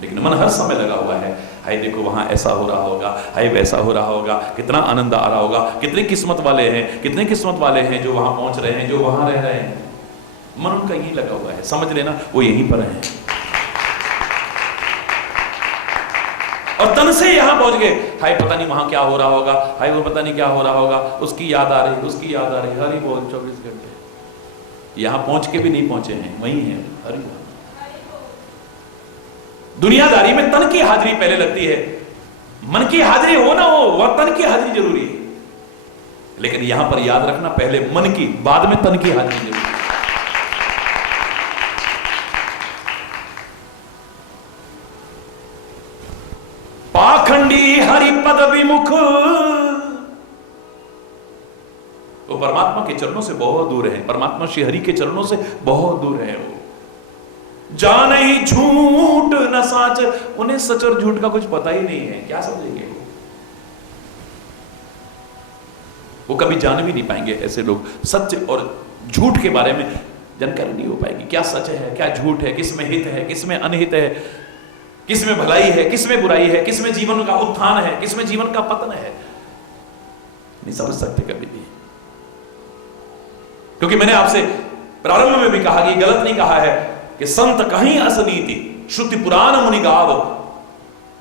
लेकिन मन हर समय लगा हुआ है, हाय देखो वहां ऐसा हो रहा होगा, हाय वैसा हो रहा होगा, कितना आनंद आ रहा होगा, कितने किस्मत वाले हैं, कितने किस्मत वाले हैं जो वहां पहुंच रहे हैं, जो वहां रह रहे हैं। मन उनका यही लगा हुआ है, समझ लेना वो यहीं पर है। और तन से यहां पहुंच गए, हाय पता नहीं वहां क्या हो रहा होगा, हाय वो पता नहीं क्या हो रहा होगा, उसकी याद आ रही, उसकी याद आ रही, हरि बोल 24 घंटे। यहां पहुंच के भी नहीं पहुंचे हैं, वहीं है, हरि बोल। दुनियादारी में तन की हाजिरी पहले लगती है, मन की हाजिरी हो ना हो, वह तन की हाजिरी जरूरी है। लेकिन यहां पर याद रखना, पहले मन की, बाद में तन की हाजिरी जरूरी है। पाखंडी हरि पद विमुख, वो परमात्मा के चरणों से बहुत दूर है, परमात्मा श्री हरि के चरणों से बहुत दूर है। वो जान ही झूठ न साच, उन्हें सच और झूठ का कुछ पता ही नहीं है, क्या समझेंगे वो कभी जान भी नहीं पाएंगे। ऐसे लोग सत्य और झूठ के बारे में जानकारी नहीं हो पाएगी, क्या सच है क्या झूठ है, किसमें हित है किसमें अनहित है, किसमें भलाई है किसमें बुराई है, किसमें जीवन का उत्थान है किसमें जीवन का पतन है, नहीं समझ सकते कभी भी। क्योंकि मैंने आपसे प्रारंभ में भी कहा कि गलत नहीं कहा है कि संत कहीं असनीति श्रुति पुराण मुनि गाव,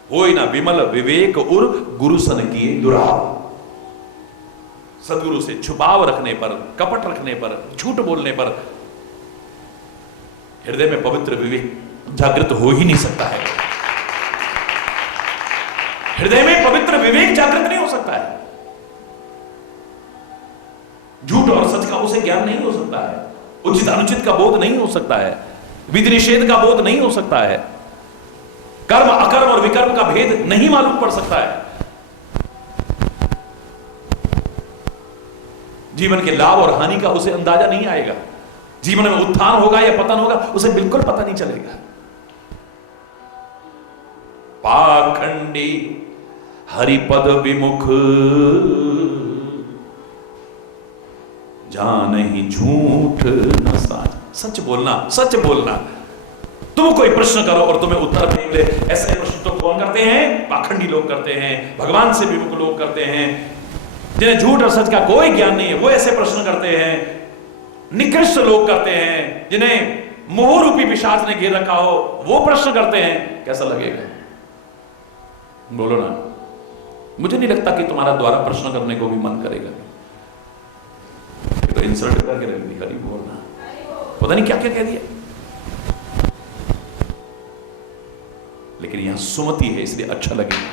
होई ना विमल विवेक उर गुरु सन किए दुराव। सदगुरु से छुपाव रखने पर, कपट रखने पर, झूठ बोलने पर हृदय में पवित्र विवेक जागृत हो ही नहीं सकता है। हृदय में पवित्र विवेक जागृत नहीं हो सकता है। झूठ और सच का उसे ज्ञान नहीं हो सकता है, उचित अनुचित का बोध नहीं हो सकता है, विधि निषेध का बोध नहीं हो सकता है, कर्म अकर्म और विकर्म का भेद नहीं मालूम पड़ सकता है, जीवन के लाभ और हानि का उसे अंदाजा नहीं आएगा, जीवन में उत्थान होगा या पतन होगा उसे बिल्कुल पता नहीं चलेगा। पाखंडी हरिपद विमुख, जानहि झूठ न साच। सच बोलना, सच बोलना। तुम कोई प्रश्न करो और तुम्हें उत्तर नहीं मिले, ऐसे प्रश्न तो कौन करते हैं? पाखंडी लोग करते हैं, भगवान से विमुख लोग करते हैं, जिन्हें झूठ और सच का कोई ज्ञान नहीं है, वो ऐसे प्रश्न करते हैं। निकृष्ट लोग करते हैं, जिन्हें मोह रूपी पिशाच ने घेर रखा हो, वो प्रश्न करते हैं। कैसा लगेगा? बोलो ना। मुझे नहीं लगता कि तुम्हारा द्वारा प्रश्न करने को भी मन करेगा। तो इंसल्ट करके रख दी, हरि बोलना, पता नहीं क्या क्या कह दिया। लेकिन यहां सुमति है इसलिए अच्छा लगेगा।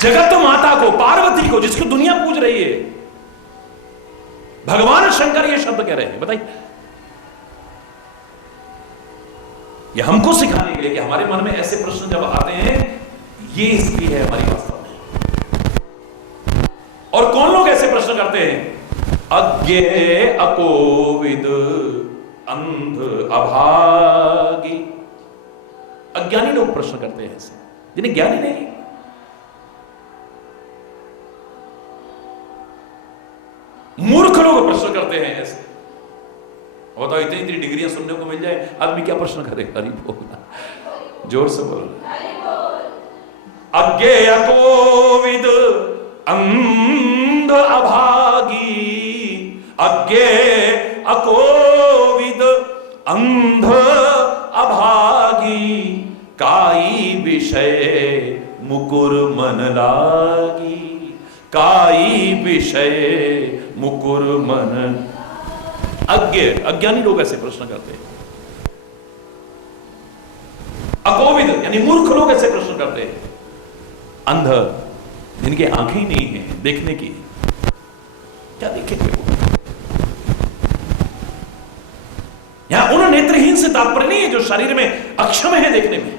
जगत माता को, पार्वती को, जिसको दुनिया पूज रही है, भगवान शंकर ये शब्द कह रहे हैं। बताइए, ये हमको सिखाने के लिए कि हमारे मन में ऐसे प्रश्न जब आते हैं, ये इसलिए है हमारी वास्तव में। और कौन लोग ऐसे प्रश्न करते हैं? अज्ञे अकोविद अंध अभागी। अज्ञानी लोग प्रश्न करते हैं ऐसे, जिन्हें ज्ञान ही नहीं। मूर्ख लोग प्रश्न करते हैं ऐसे। बताओ, इतनी इतनी डिग्रियां सुनने को मिल जाए, आदमी क्या प्रश्न करे? हरि बोलना, जोर से बोलना। अज्ञे अकोविद अंध अभागी, अज्ञे अकोविद अंध अभागी, काई विषय मुकुर मन लागी, काई विषय मुकुर मन। अज्ञानी लोग ऐसे प्रश्न करते हैं। अकोविद यानी मूर्ख लोग ऐसे प्रश्न करते हैं। अंध जिनकी आंखें ही नहीं है देखने की, क्या देखेंगे वो? यहां उन नेत्रहीन से तात्पर्य नहीं है जो शरीर में अक्षम है देखने में,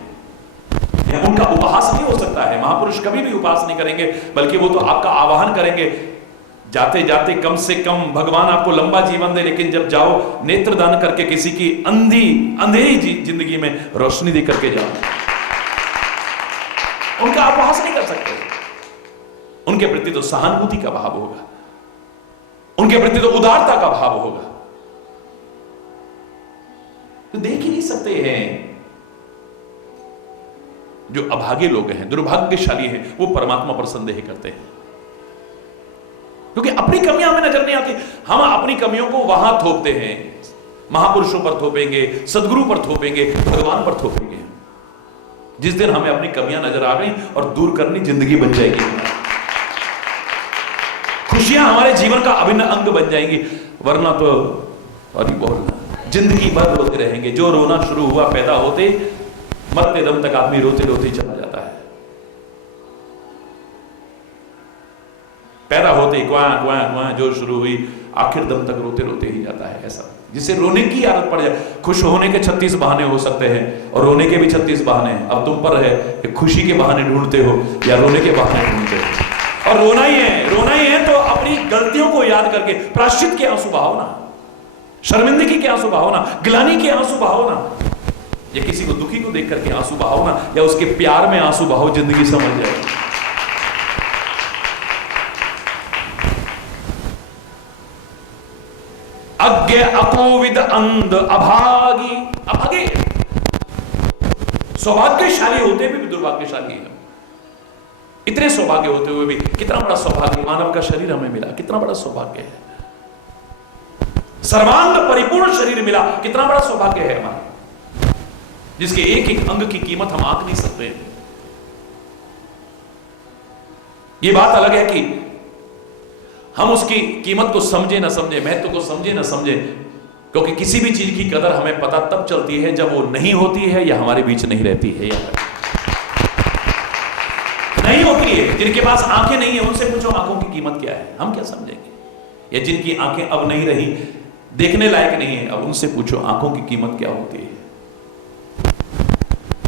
उनका उपहास नहीं हो सकता है। महापुरुष कभी भी उपहास नहीं करेंगे, बल्कि वो तो आपका आवाहन करेंगे, जाते जाते कम से कम भगवान आपको लंबा जीवन दे, लेकिन जब जाओ नेत्रदान करके किसी की अंधेरी जिंदगी में रोशनी दे करके जाओ। उनका उपहास नहीं कर सकते। उनके प्रति तो सहानुभूति का भाव होगा, उनके प्रति तो उदारता का भाव होगा। तो देख ही नहीं सकते हैं। जो अभागे लोग हैं, दुर्भाग्यशाली हैं, वो परमात्मा पर संदेह करते हैं, क्योंकि अपनी कमियां हमें नजर नहीं आती। हम अपनी कमियों को वहां थोपते हैं, महापुरुषों पर थोपेंगे, सदगुरु पर थोपेंगे, भगवान पर थोपेंगे। जिस दिन हमें अपनी कमियां नजर आ गई और दूर करनी, जिंदगी बन जाएगी, खुशियां हमारे जीवन का अभिन्न अंग बन जाएंगी। वरना तो अरे बोलना जिंदगी भर रोते रहेंगे। जो रोना शुरू हुआ पैदा होते, मरते दम तक आदमी रोते रोते ही चला जाता है। पैदा होते ही क्वां क्वां क्वां जो शुरू हुई, आखिर दम तक रोते रोते ही जाता है। ऐसा जिसे रोने की आदत पड़ जाए। खुश होने के 36 बहाने हो सकते हैं और रोने के भी 36 बहाने हैं। अब तुम पर है कि खुशी के बहाने ढूंढते हो या रोने के बहाने ढूंढते हो। और रोना ही है तो अपनी गलतियों को याद करके प्रायश्चित के आंसू बहाओ ना, शर्मिंदगी के आंसू बहाओ ना, ग्लानि के आंसू बहाओ ना, या किसी को दुखी को देख करके आंसू बहाओ ना, या उसके प्यार में आंसू बहाओ, जिंदगी समझ जाए। अज्ञ अकोविद अंध अभागी, अभागे सौभाग्यशाली होते भी दुर्भाग्यशाली है। इतने सौभाग्य होते हुए भी कितना बड़ा सौभाग्य, मानव का शरीर हमें मिला, कितना बड़ा सौभाग्य है। सर्वांग परिपूर्ण शरीर मिला, कितना बड़ा सौभाग्य है हमारा, जिसके एक एक अंग की कीमत हम आंक नहीं सकते। यह बात अलग है कि हम उसकी कीमत को समझे ना समझे, महत्व को समझे ना समझे, क्योंकि किसी भी चीज की कदर हमें पता तब चलती है जब वो नहीं होती है या हमारे बीच नहीं रहती है। या नहीं होती है, जिनके पास आंखें नहीं है उनसे पूछो आंखों की कीमत क्या है, हम क्या समझेंगे। या जिनकी आंखें अब नहीं रही, देखने लायक नहीं है, अब उनसे पूछो आंखों की कीमत क्या होती है।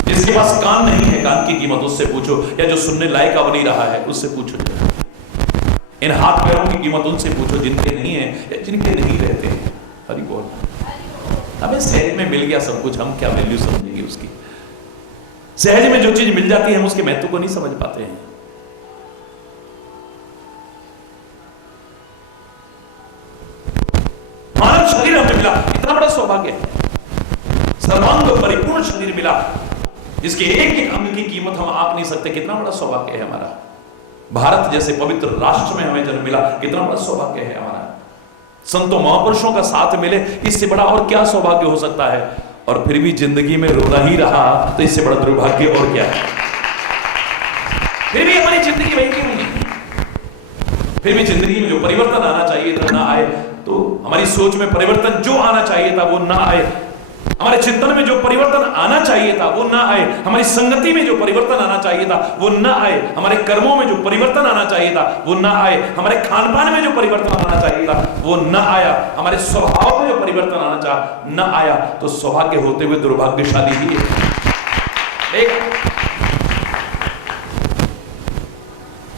जिसके पास कान नहीं है, कान की कीमत उससे पूछो, या जो सुनने लायक अब नहीं रहा है उससे पूछो। इन हाथ पैरों की कीमत उनसे पूछो जिनके नहीं है या जिनके नहीं रहते हैं। हरि बोल। हमें सहज में मिल गया सब कुछ, हम क्या वैल्यू समझेंगे उसकी। सहज में जो चीज मिल जाती है हम उसके महत्व को नहीं समझ पाते हैं। मानव शरीर हमें मिला, इतना बड़ा सौभाग्य है। सर्वांग परिपूर्ण शरीर मिला, जिसके एक एक अंग की कीमत हम आंक नहीं सकते, कितना बड़ा सौभाग्य है हमारा। भारत जैसे पवित्र राष्ट्र में हमें जन्म मिला, कितना बड़ा सौभाग्य है हमारा। संतों महापुरुषों का साथ मिले, इससे बड़ा और क्या सौभाग्य हो सकता है। और फिर भी जिंदगी में रोना ही रहा तो इससे बड़ा दुर्भाग्य और क्या है। फिर भी हमारी जिंदगी वही क्यों नहीं। फिर भी जिंदगी में जो परिवर्तन आना चाहिए था ना आए, तो हमारी सोच में परिवर्तन जो आना चाहिए था वो ना आए, हमारे चिंतन में जो परिवर्तन आना चाहिए था वो ना आए, हमारी संगति में जो परिवर्तन आना चाहिए था वो ना आए, हमारे कर्मों में जो परिवर्तन आना चाहिए था वो ना आए, हमारे खान पान में जो परिवर्तन आना चाहिए था वो ना आया, हमारे स्वभाव में जो परिवर्तन आना चाहिए ना आया, तो सौभाग्य होते हुए दुर्भाग्यशाली ही है।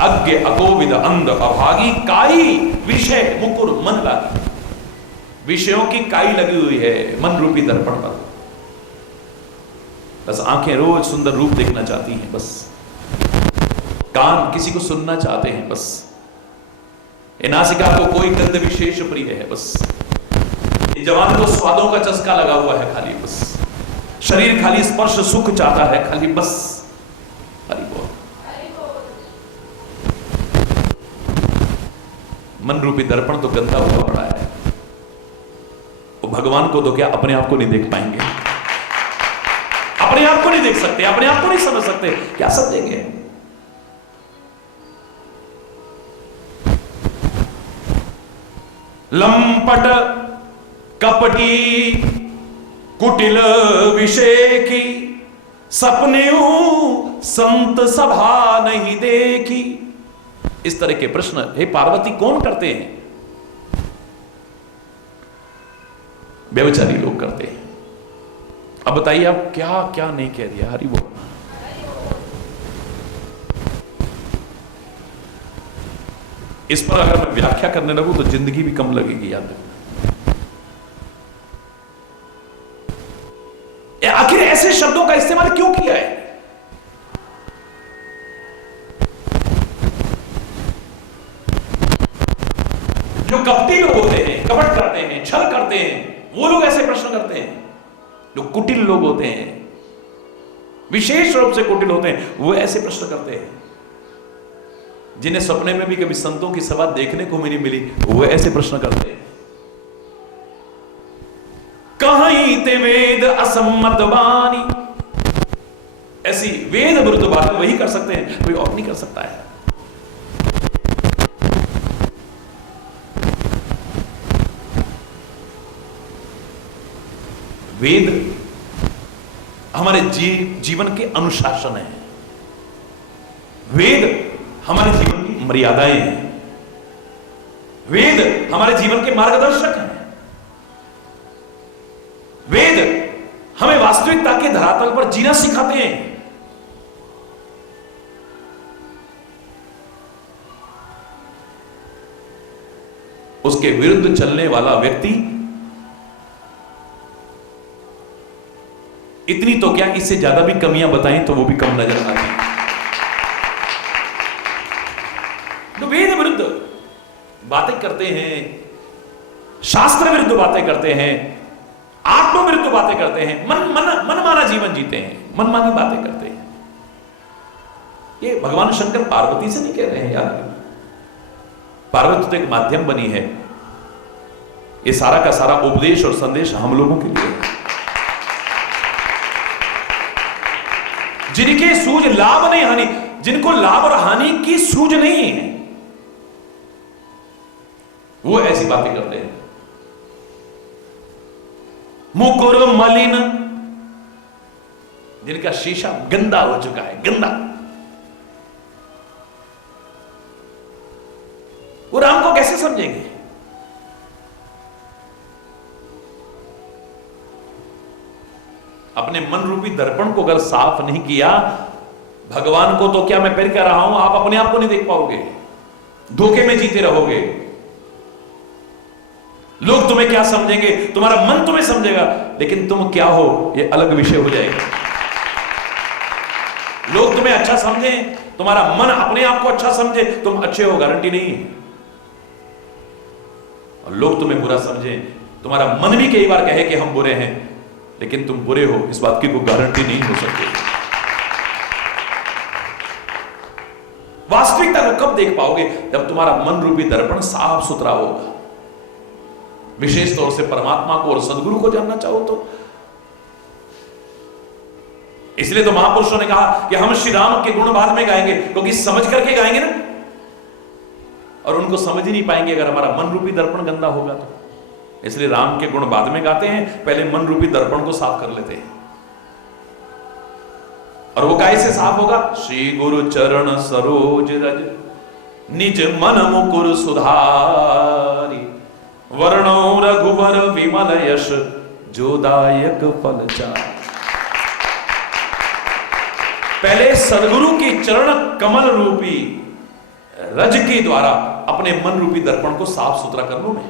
अज्ञ अकोविद अंध अभागी काई विषय मुकुर मन लागी। विषयों की काई लगी हुई है मन रूपी दर्पण पर। बस आंखें रोज सुंदर रूप देखना चाहती हैं, बस कान किसी को सुनना चाहते हैं, बस नासिका को कोई गंध विशेष प्रिय है, बस जवान को स्वादों का चस्का लगा हुआ है खाली, बस शरीर खाली स्पर्श सुख चाहता है खाली, बस हरि बोल। मन रूपी दर्पण तो गंदा हुआ पड़ा है, वो भगवान को तो क्या अपने आप को नहीं देख पाएंगे, अपने आप को नहीं देख सकते, अपने आप को नहीं समझ सकते, क्या समझेंगे। लंपट कपटी कुटिल विषय की सपने संत सभा नहीं देखी। इस तरह के प्रश्न हे पार्वती कौन करते हैं? व्यभिचारी लोग करते हैं। अब बताइए आप क्या क्या नहीं कह दिया। हरि बोल। इस पर अगर मैं व्याख्या करने लगूं तो जिंदगी भी कम लगेगी। याद रखना। आखिर ऐसे शब्दों का इस्तेमाल क्यों किया है? जो कपटी लोग होते हैं, कपट करते हैं, छल करते हैं, वो लोग ऐसे प्रश्न करते हैं। जो कुटिल लोग होते हैं, विशेष रूप से कुटिल होते हैं, वो ऐसे प्रश्न करते हैं। जिन्हें सपने में भी कभी संतों की सभा देखने को नहीं मिली, वो ऐसे प्रश्न करते हैं। कहीं ते वेद असम्मत वाणी, ऐसी वेद विरुद्ध बातें वही कर सकते हैं, कोई और नहीं कर सकता है। वेद हमारे जीवन के अनुशासन है। वेद हमारे जीवन की मर्यादाएं हैं। वेद हमारे जीवन के मार्गदर्शक हैं। वेद हमें वास्तविकता के धरातल पर जीना सिखाते हैं। उसके विरुद्ध चलने वाला व्यक्ति इतनी तो क्या, इससे ज्यादा भी कमियां बताएं तो वो भी कम नजर आती है। तो वेद विरुद्ध बातें करते हैं, शास्त्र विरुद्ध बातें करते हैं, आत्म विरुद्ध बातें करते हैं, मनमाना जीवन जीते हैं, मनमानी बातें करते हैं। ये भगवान शंकर पार्वती से नहीं कह रहे हैं यार। पार्वती तो एक माध्यम बनी है। ये सारा का सारा उपदेश और संदेश हम लोगों के लिए है। जिनके सूझ लाभ नहीं हानि, जिनको लाभ और हानि की सूझ नहीं है, वो ऐसी बातें करते हैं। मुकुर मलिन, जिनका शीशा गंदा हो चुका है, गंदा, वो राम को कैसे समझेंगे? अपने मन रूपी दर्पण को अगर साफ नहीं किया, भगवान को तो क्या मैं फिर कह रहा हूं, आप अपने आप को नहीं देख पाओगे, धोखे में जीते रहोगे। लोग तुम्हें क्या समझेंगे, तुम्हारा मन तुम्हें समझेगा, लेकिन तुम क्या हो यह अलग विषय हो जाएगा। लोग तुम्हें अच्छा समझें, तुम्हारा मन अपने आप को अच्छा समझे, तुम अच्छे हो, गारंटी नहीं है। और लोग तुम्हें बुरा समझें, तुम्हारा मन भी कई बार कहे कि हम बुरे हैं, लेकिन तुम बुरे हो, इस बात की कोई गारंटी नहीं हो सकती। वास्तविकता को कब देख पाओगे? जब तुम्हारा मन रूपी दर्पण साफ सुथरा होगा। विशेष तौर से परमात्मा को और सदगुरु को जानना चाहो तो। इसलिए तो महापुरुषों ने कहा कि हम श्री राम के गुण बाद में गाएंगे, क्योंकि समझ करके गाएंगे ना, और उनको समझ ही नहीं पाएंगे अगर हमारा मन रूपी दर्पण गंदा होगा तो। इसलिए राम के गुण बाद में गाते हैं, पहले मन रूपी दर्पण को साफ कर लेते हैं। और वो कैसे साफ होगा? श्री गुरु चरण सरोज रज निज मन मुकुर सुधारी, वर्णो रघुवर विमल यश जोदायक फल चार। पहले सदगुरु के चरण कमल रूपी रज के द्वारा अपने मन रूपी दर्पण को साफ सुथरा कर लूं मैं।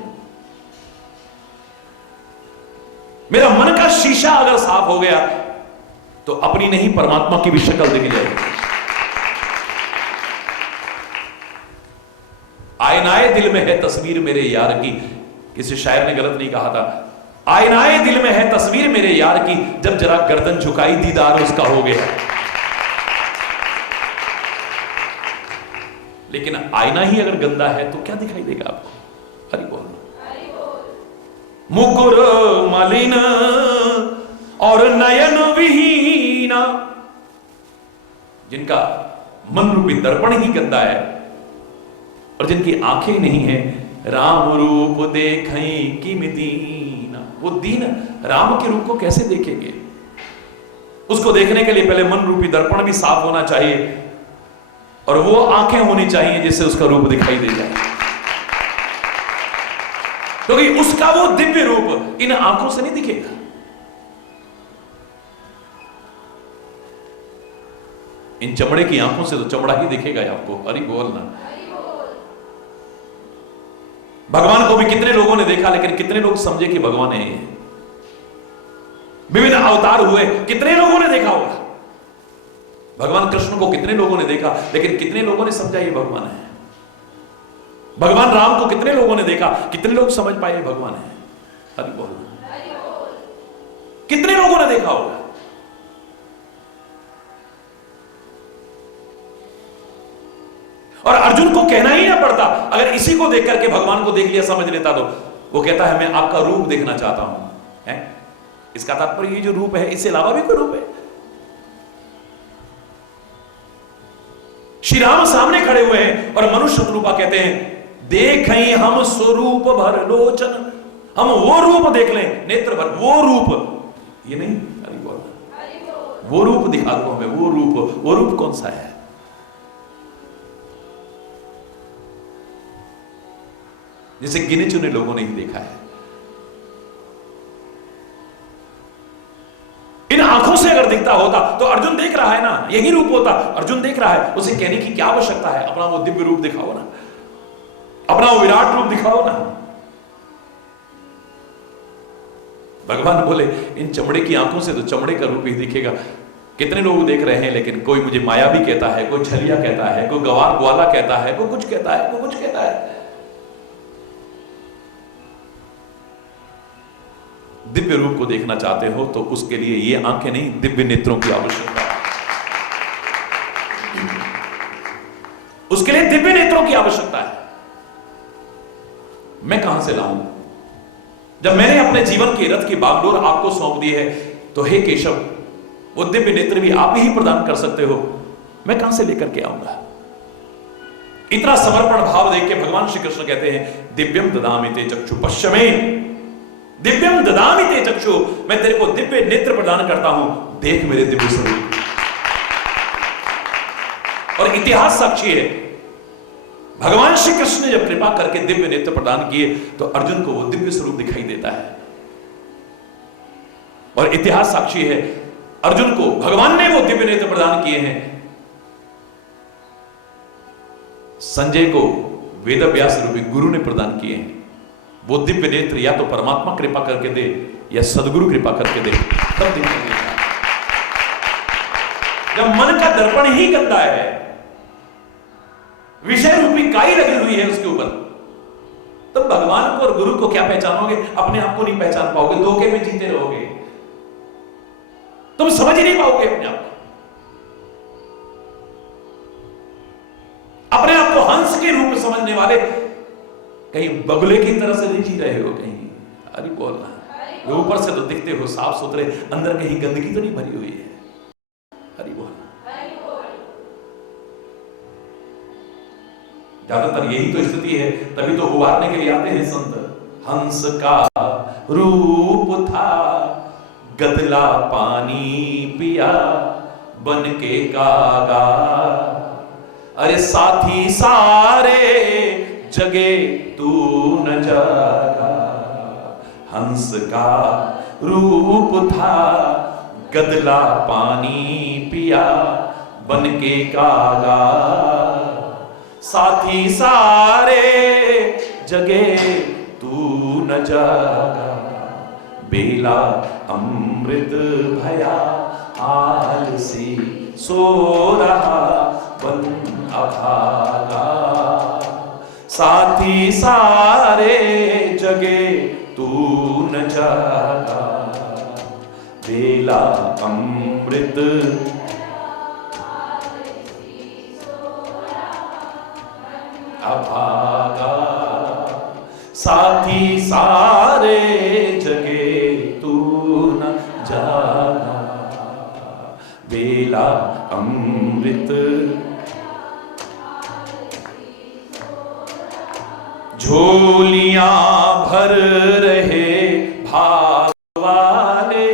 मेरा मन का शीशा अगर साफ हो गया तो अपनी नहीं परमात्मा की भी शक्ल दिख जाएगी। आईनाए दिल में है तस्वीर मेरे यार की, किसी शायर ने गलत नहीं कहा था। आईनाए दिल में है तस्वीर मेरे यार की, जब जरा गर्दन झुकाई दीदार उसका हो गया। लेकिन आईना ही अगर गंदा है तो क्या दिखाई देगा आपको? हरि बोल। मुकुर मलिन और नयन विहीना, जिनका मन रूपी दर्पण ही गंदा है और जिनकी आंखें नहीं है, राम रूप देखें किम दीना, वो दीन राम के रूप को कैसे देखेंगे? उसको देखने के लिए पहले मन रूपी दर्पण भी साफ होना चाहिए और वो आंखें होनी चाहिए जिससे उसका रूप दिखाई दे जाए, क्योंकि उसका वो दिव्य रूप इन आंखों से नहीं दिखेगा। इन चमड़े की आंखों से तो चमड़ा ही दिखेगा आपको। हरि बोलना। भगवान को भी कितने लोगों ने देखा, लेकिन कितने लोग समझे कि भगवान है ये। विभिन्न अवतार हुए, कितने लोगों ने देखा होगा। भगवान कृष्ण को कितने लोगों ने देखा, लेकिन कितने लोगों ने समझा ये भगवान है। भगवान राम को कितने लोगों ने देखा, कितने लोग समझ पाए ये भगवान है। हरि बोल। कितने लोगों ने देखा होगा। और अर्जुन को कहना ही ना पड़ता, अगर इसी को देख करके भगवान को देख लिया, समझ लेता, तो वो कहता है मैं आपका रूप देखना चाहता हूं। है? इसका तात्पर्य ये जो रूप है, इससे अलावा भी कोई रूप है? श्री राम सामने खड़े हुए हैं और मनुष्य रूपा कहते हैं देखें हम स्वरूप भर लोचन, हम वो रूप देख लें नेत्र भर, वो रूप, ये नहीं, अरे बोल, वो रूप दिखा दो हमें, वो रूप कौन सा है? जिसे गिने चुने लोगों ने ही देखा है। इन आंखों से अगर दिखता होता तो अर्जुन देख रहा है ना, यही रूप होता। अर्जुन देख रहा है, उसे कहने की क्या आवश्यकता है? अपना वो दिव्य रूप दिखाओ ना, अपना वो विराट रूप दिखाओ ना। भगवान बोले इन चमड़े की आंखों से तो चमड़े का रूप ही दिखेगा। कितने लोग देख रहे हैं, लेकिन कोई मुझे मायावी कहता है, कोई छलिया कहता है, कोई गवार ग्वाला कहता है, कोई कुछ कहता है, कोई कुछ कहता है। दिव्य रूप को देखना चाहते हो तो उसके लिए ये आंखें नहीं, दिव्य नेत्रों की आवश्यकता है। उसके लिए दिव्य नेत्रों की आवश्यकता है। मैं कहां से लाऊं? जब मैंने अपने जीवन के रथ की बागडोर आपको सौंप दी है, तो हे केशव, वो दिव्य नेत्र भी आप ही प्रदान कर सकते हो। मैं कहां से लेकर के आऊंगा? इतना समर्पण भाव देख के भगवान श्री कृष्ण कहते हैं दिव्यम ददामि ते चक्षु पश्चिमे, दिव्यम ददामि ते चक्षु, मैं तेरे को दिव्य नेत्र प्रदान करता हूं, देख मेरे दिव्य स्वरूप। और इतिहास साक्षी है, भगवान श्री कृष्ण ने जब कृपा करके दिव्य नेत्र प्रदान किए तो अर्जुन को वो दिव्य स्वरूप दिखाई देता है। और इतिहास साक्षी है, अर्जुन को भगवान ने वो दिव्य नेत्र प्रदान किए हैं। संजय को वेदव्यास रूपी गुरु ने प्रदान किए हैं। वो दिव्य नेत्र या तो परमात्मा कृपा करके दे या सदगुरु कृपा करके दे, तब दिखाई देता। जब मन का दर्पण ही गंदा है, विषय रूपी काई लगी हुई है उसके ऊपर, तब भगवान को और गुरु को क्या पहचानोगे? अपने आप को नहीं पहचान पाओगे, धोखे में जीते रहोगे, तुम समझ ही नहीं पाओगे अपने आप को। अपने आप को हंस के रूप में समझने वाले कहीं बगुले की तरह से नहीं जी रहे हो कहीं। अरे बोलना, ऊपर से तो दिखते हो साफ सुथरे, अंदर कहीं गंदगी तो नहीं भरी हुई है। अरे बोलना, ज्यादातर यही तो स्थिति है, तभी तो उबारने के लिए आते हैं संत। हंस का रूप था, गदला पानी पिया, बन के कागा, अरे साथी सारे जगे तू न जागा। हंस का रूप था, गदला पानी पिया, बन के कागा, साथी सारे जगे तू न जागा। बेला अमृत भया, आलसी सो रहा बन अभागा, साथी सारे जगे तू न जागा। बेला अमृत अभागा, साथी सारे जगे तू न जागा। बेला अमृत झोलियां भर रहे भाग वाले,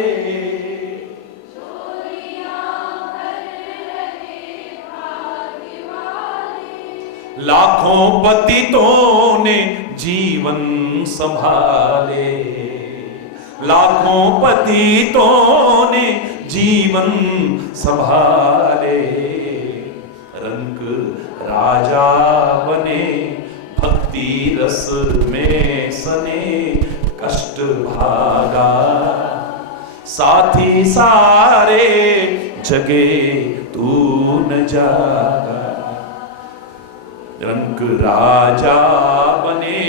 लाखों पतितों ने जीवन संभाले, लाखों पतितों ने जीवन संभाले, रंग राजा बने भक्ति रस में सने, कष्ट भागा साथी सारे जगे तू न जागा। रंग राजा बने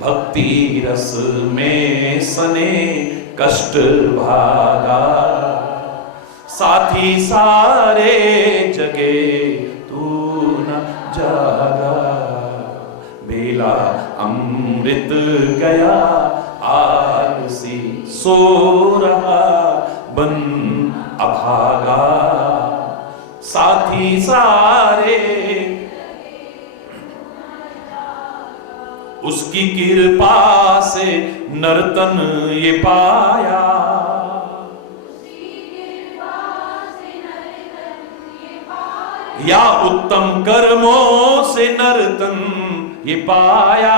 भक्ति रस में सने, कष्ट भागा साथी सारे जगे तू न जागा। बेला अमृत गया आलसी सो रहा, बन अभागा साथी सारे, उसकी कृपा से नर्तन ये पाया, या उत्तम कर्मों से नर्तन ये पाया।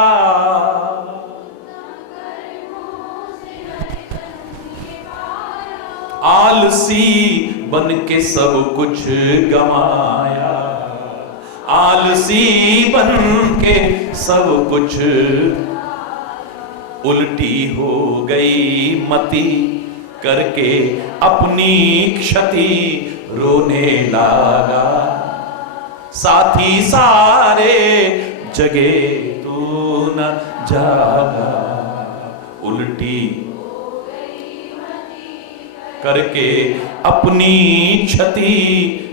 आलसी बन के सब कुछ गमाया, आलसी बन के सब कुछ, उल्टी हो गई मति करके अपनी क्षति, रोने लगा साथी सारे जगे तू न जागा। उल्टी करके अपनी क्षति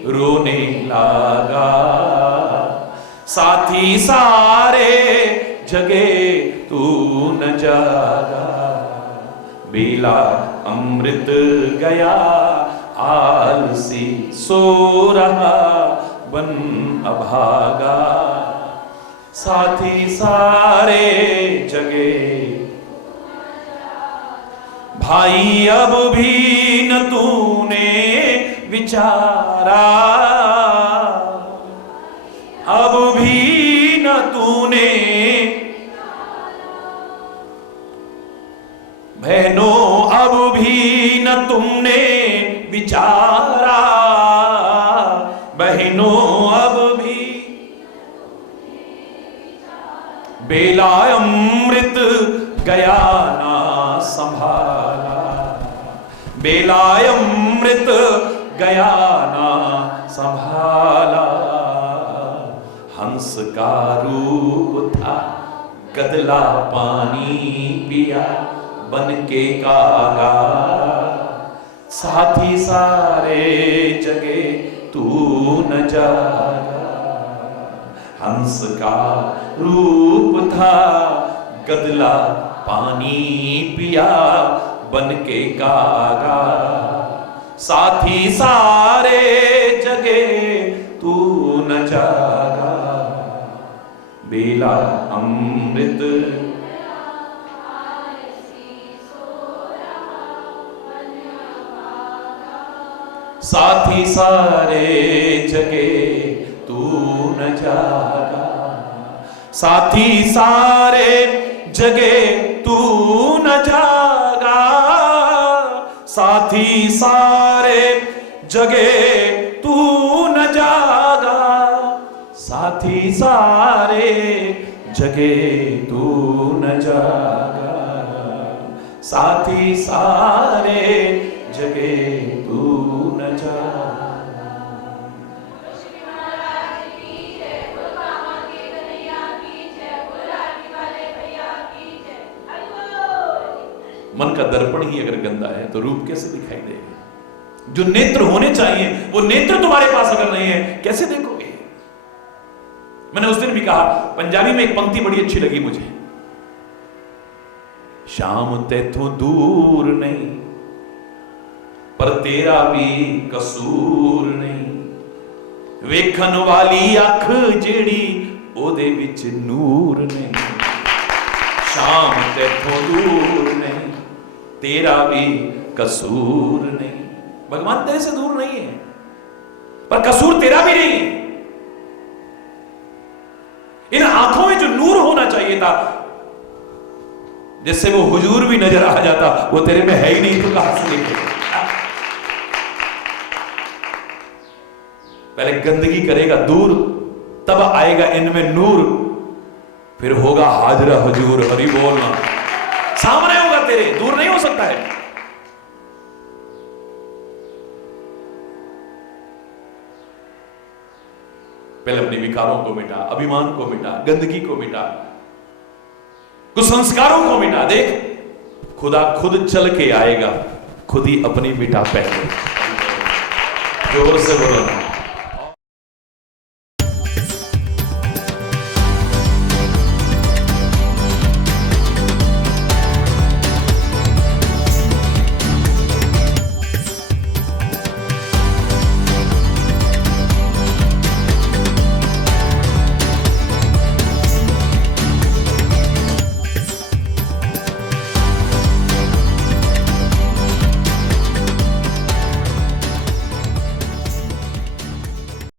रोने लगा साथी सारे जगे तू न जागा। बेला अमृत गया आलसी सो रहा, बन अभागा साथी सारे जगे। भाई अब भी न तूने विचारा, अब भी न तूने, बहनों अब भी न तुमने विचारा, बहनों अब भी। बेला अमृत गया ना संभाला, बेला अमृत गया ना संभाला। हंस का रूप था गदला पानी पिया, बन के कागा साथी सारे जगे तू न जागा। हंस का रूप था गदला पानी पिया, बन के कागा साथी सारे जगे तू न जागा। बेला अमृत साथी सारे जगे तू न जागा, साथी सारे जगे तू न जागा, साथी सारे जगे तू न जागा, साथी सारे जगे तू न जागा, साथी सारे जगे तू न जागा। मन का दर्पण ही अगर गंदा है तो रूप कैसे दिखाई देगा? जो नेत्र होने चाहिए वो नेत्र तुम्हारे पास अगर नहीं है कैसे देखोगे? मैंने उस दिन भी कहा, पंजाबी में एक पंक्ति बड़ी अच्छी लगी मुझे, शाम तेथों दूर नहीं पर तेरा भी कसूर नहीं, वेखन वाली अख जेड़ी ओदे विच नूर नहीं। शाम तेथों दूर नहीं तेरा भी कसूर नहीं। भगवान तेरे से दूर नहीं है पर कसूर तेरा भी नहीं है। इन आंखों में जो नूर होना चाहिए था, जिससे वो हुजूर भी नजर आ जाता, वो तेरे में है ही नहीं, तो कहां से लेके? पहले गंदगी करेगा दूर, तब आएगा इनमें नूर, फिर होगा हाजरा हुजूर। हरि बोलना, सामने होगा तेरे, दूर नहीं हो सकता है। पहले अपने विकारों को मिटा, अभिमान को मिटा, गंदगी को मिटा, कुसंस्कारों को मिटा। देख, खुदा खुद चल के आएगा, खुद ही अपनी मिटा पहले। जोर से बोलो ना।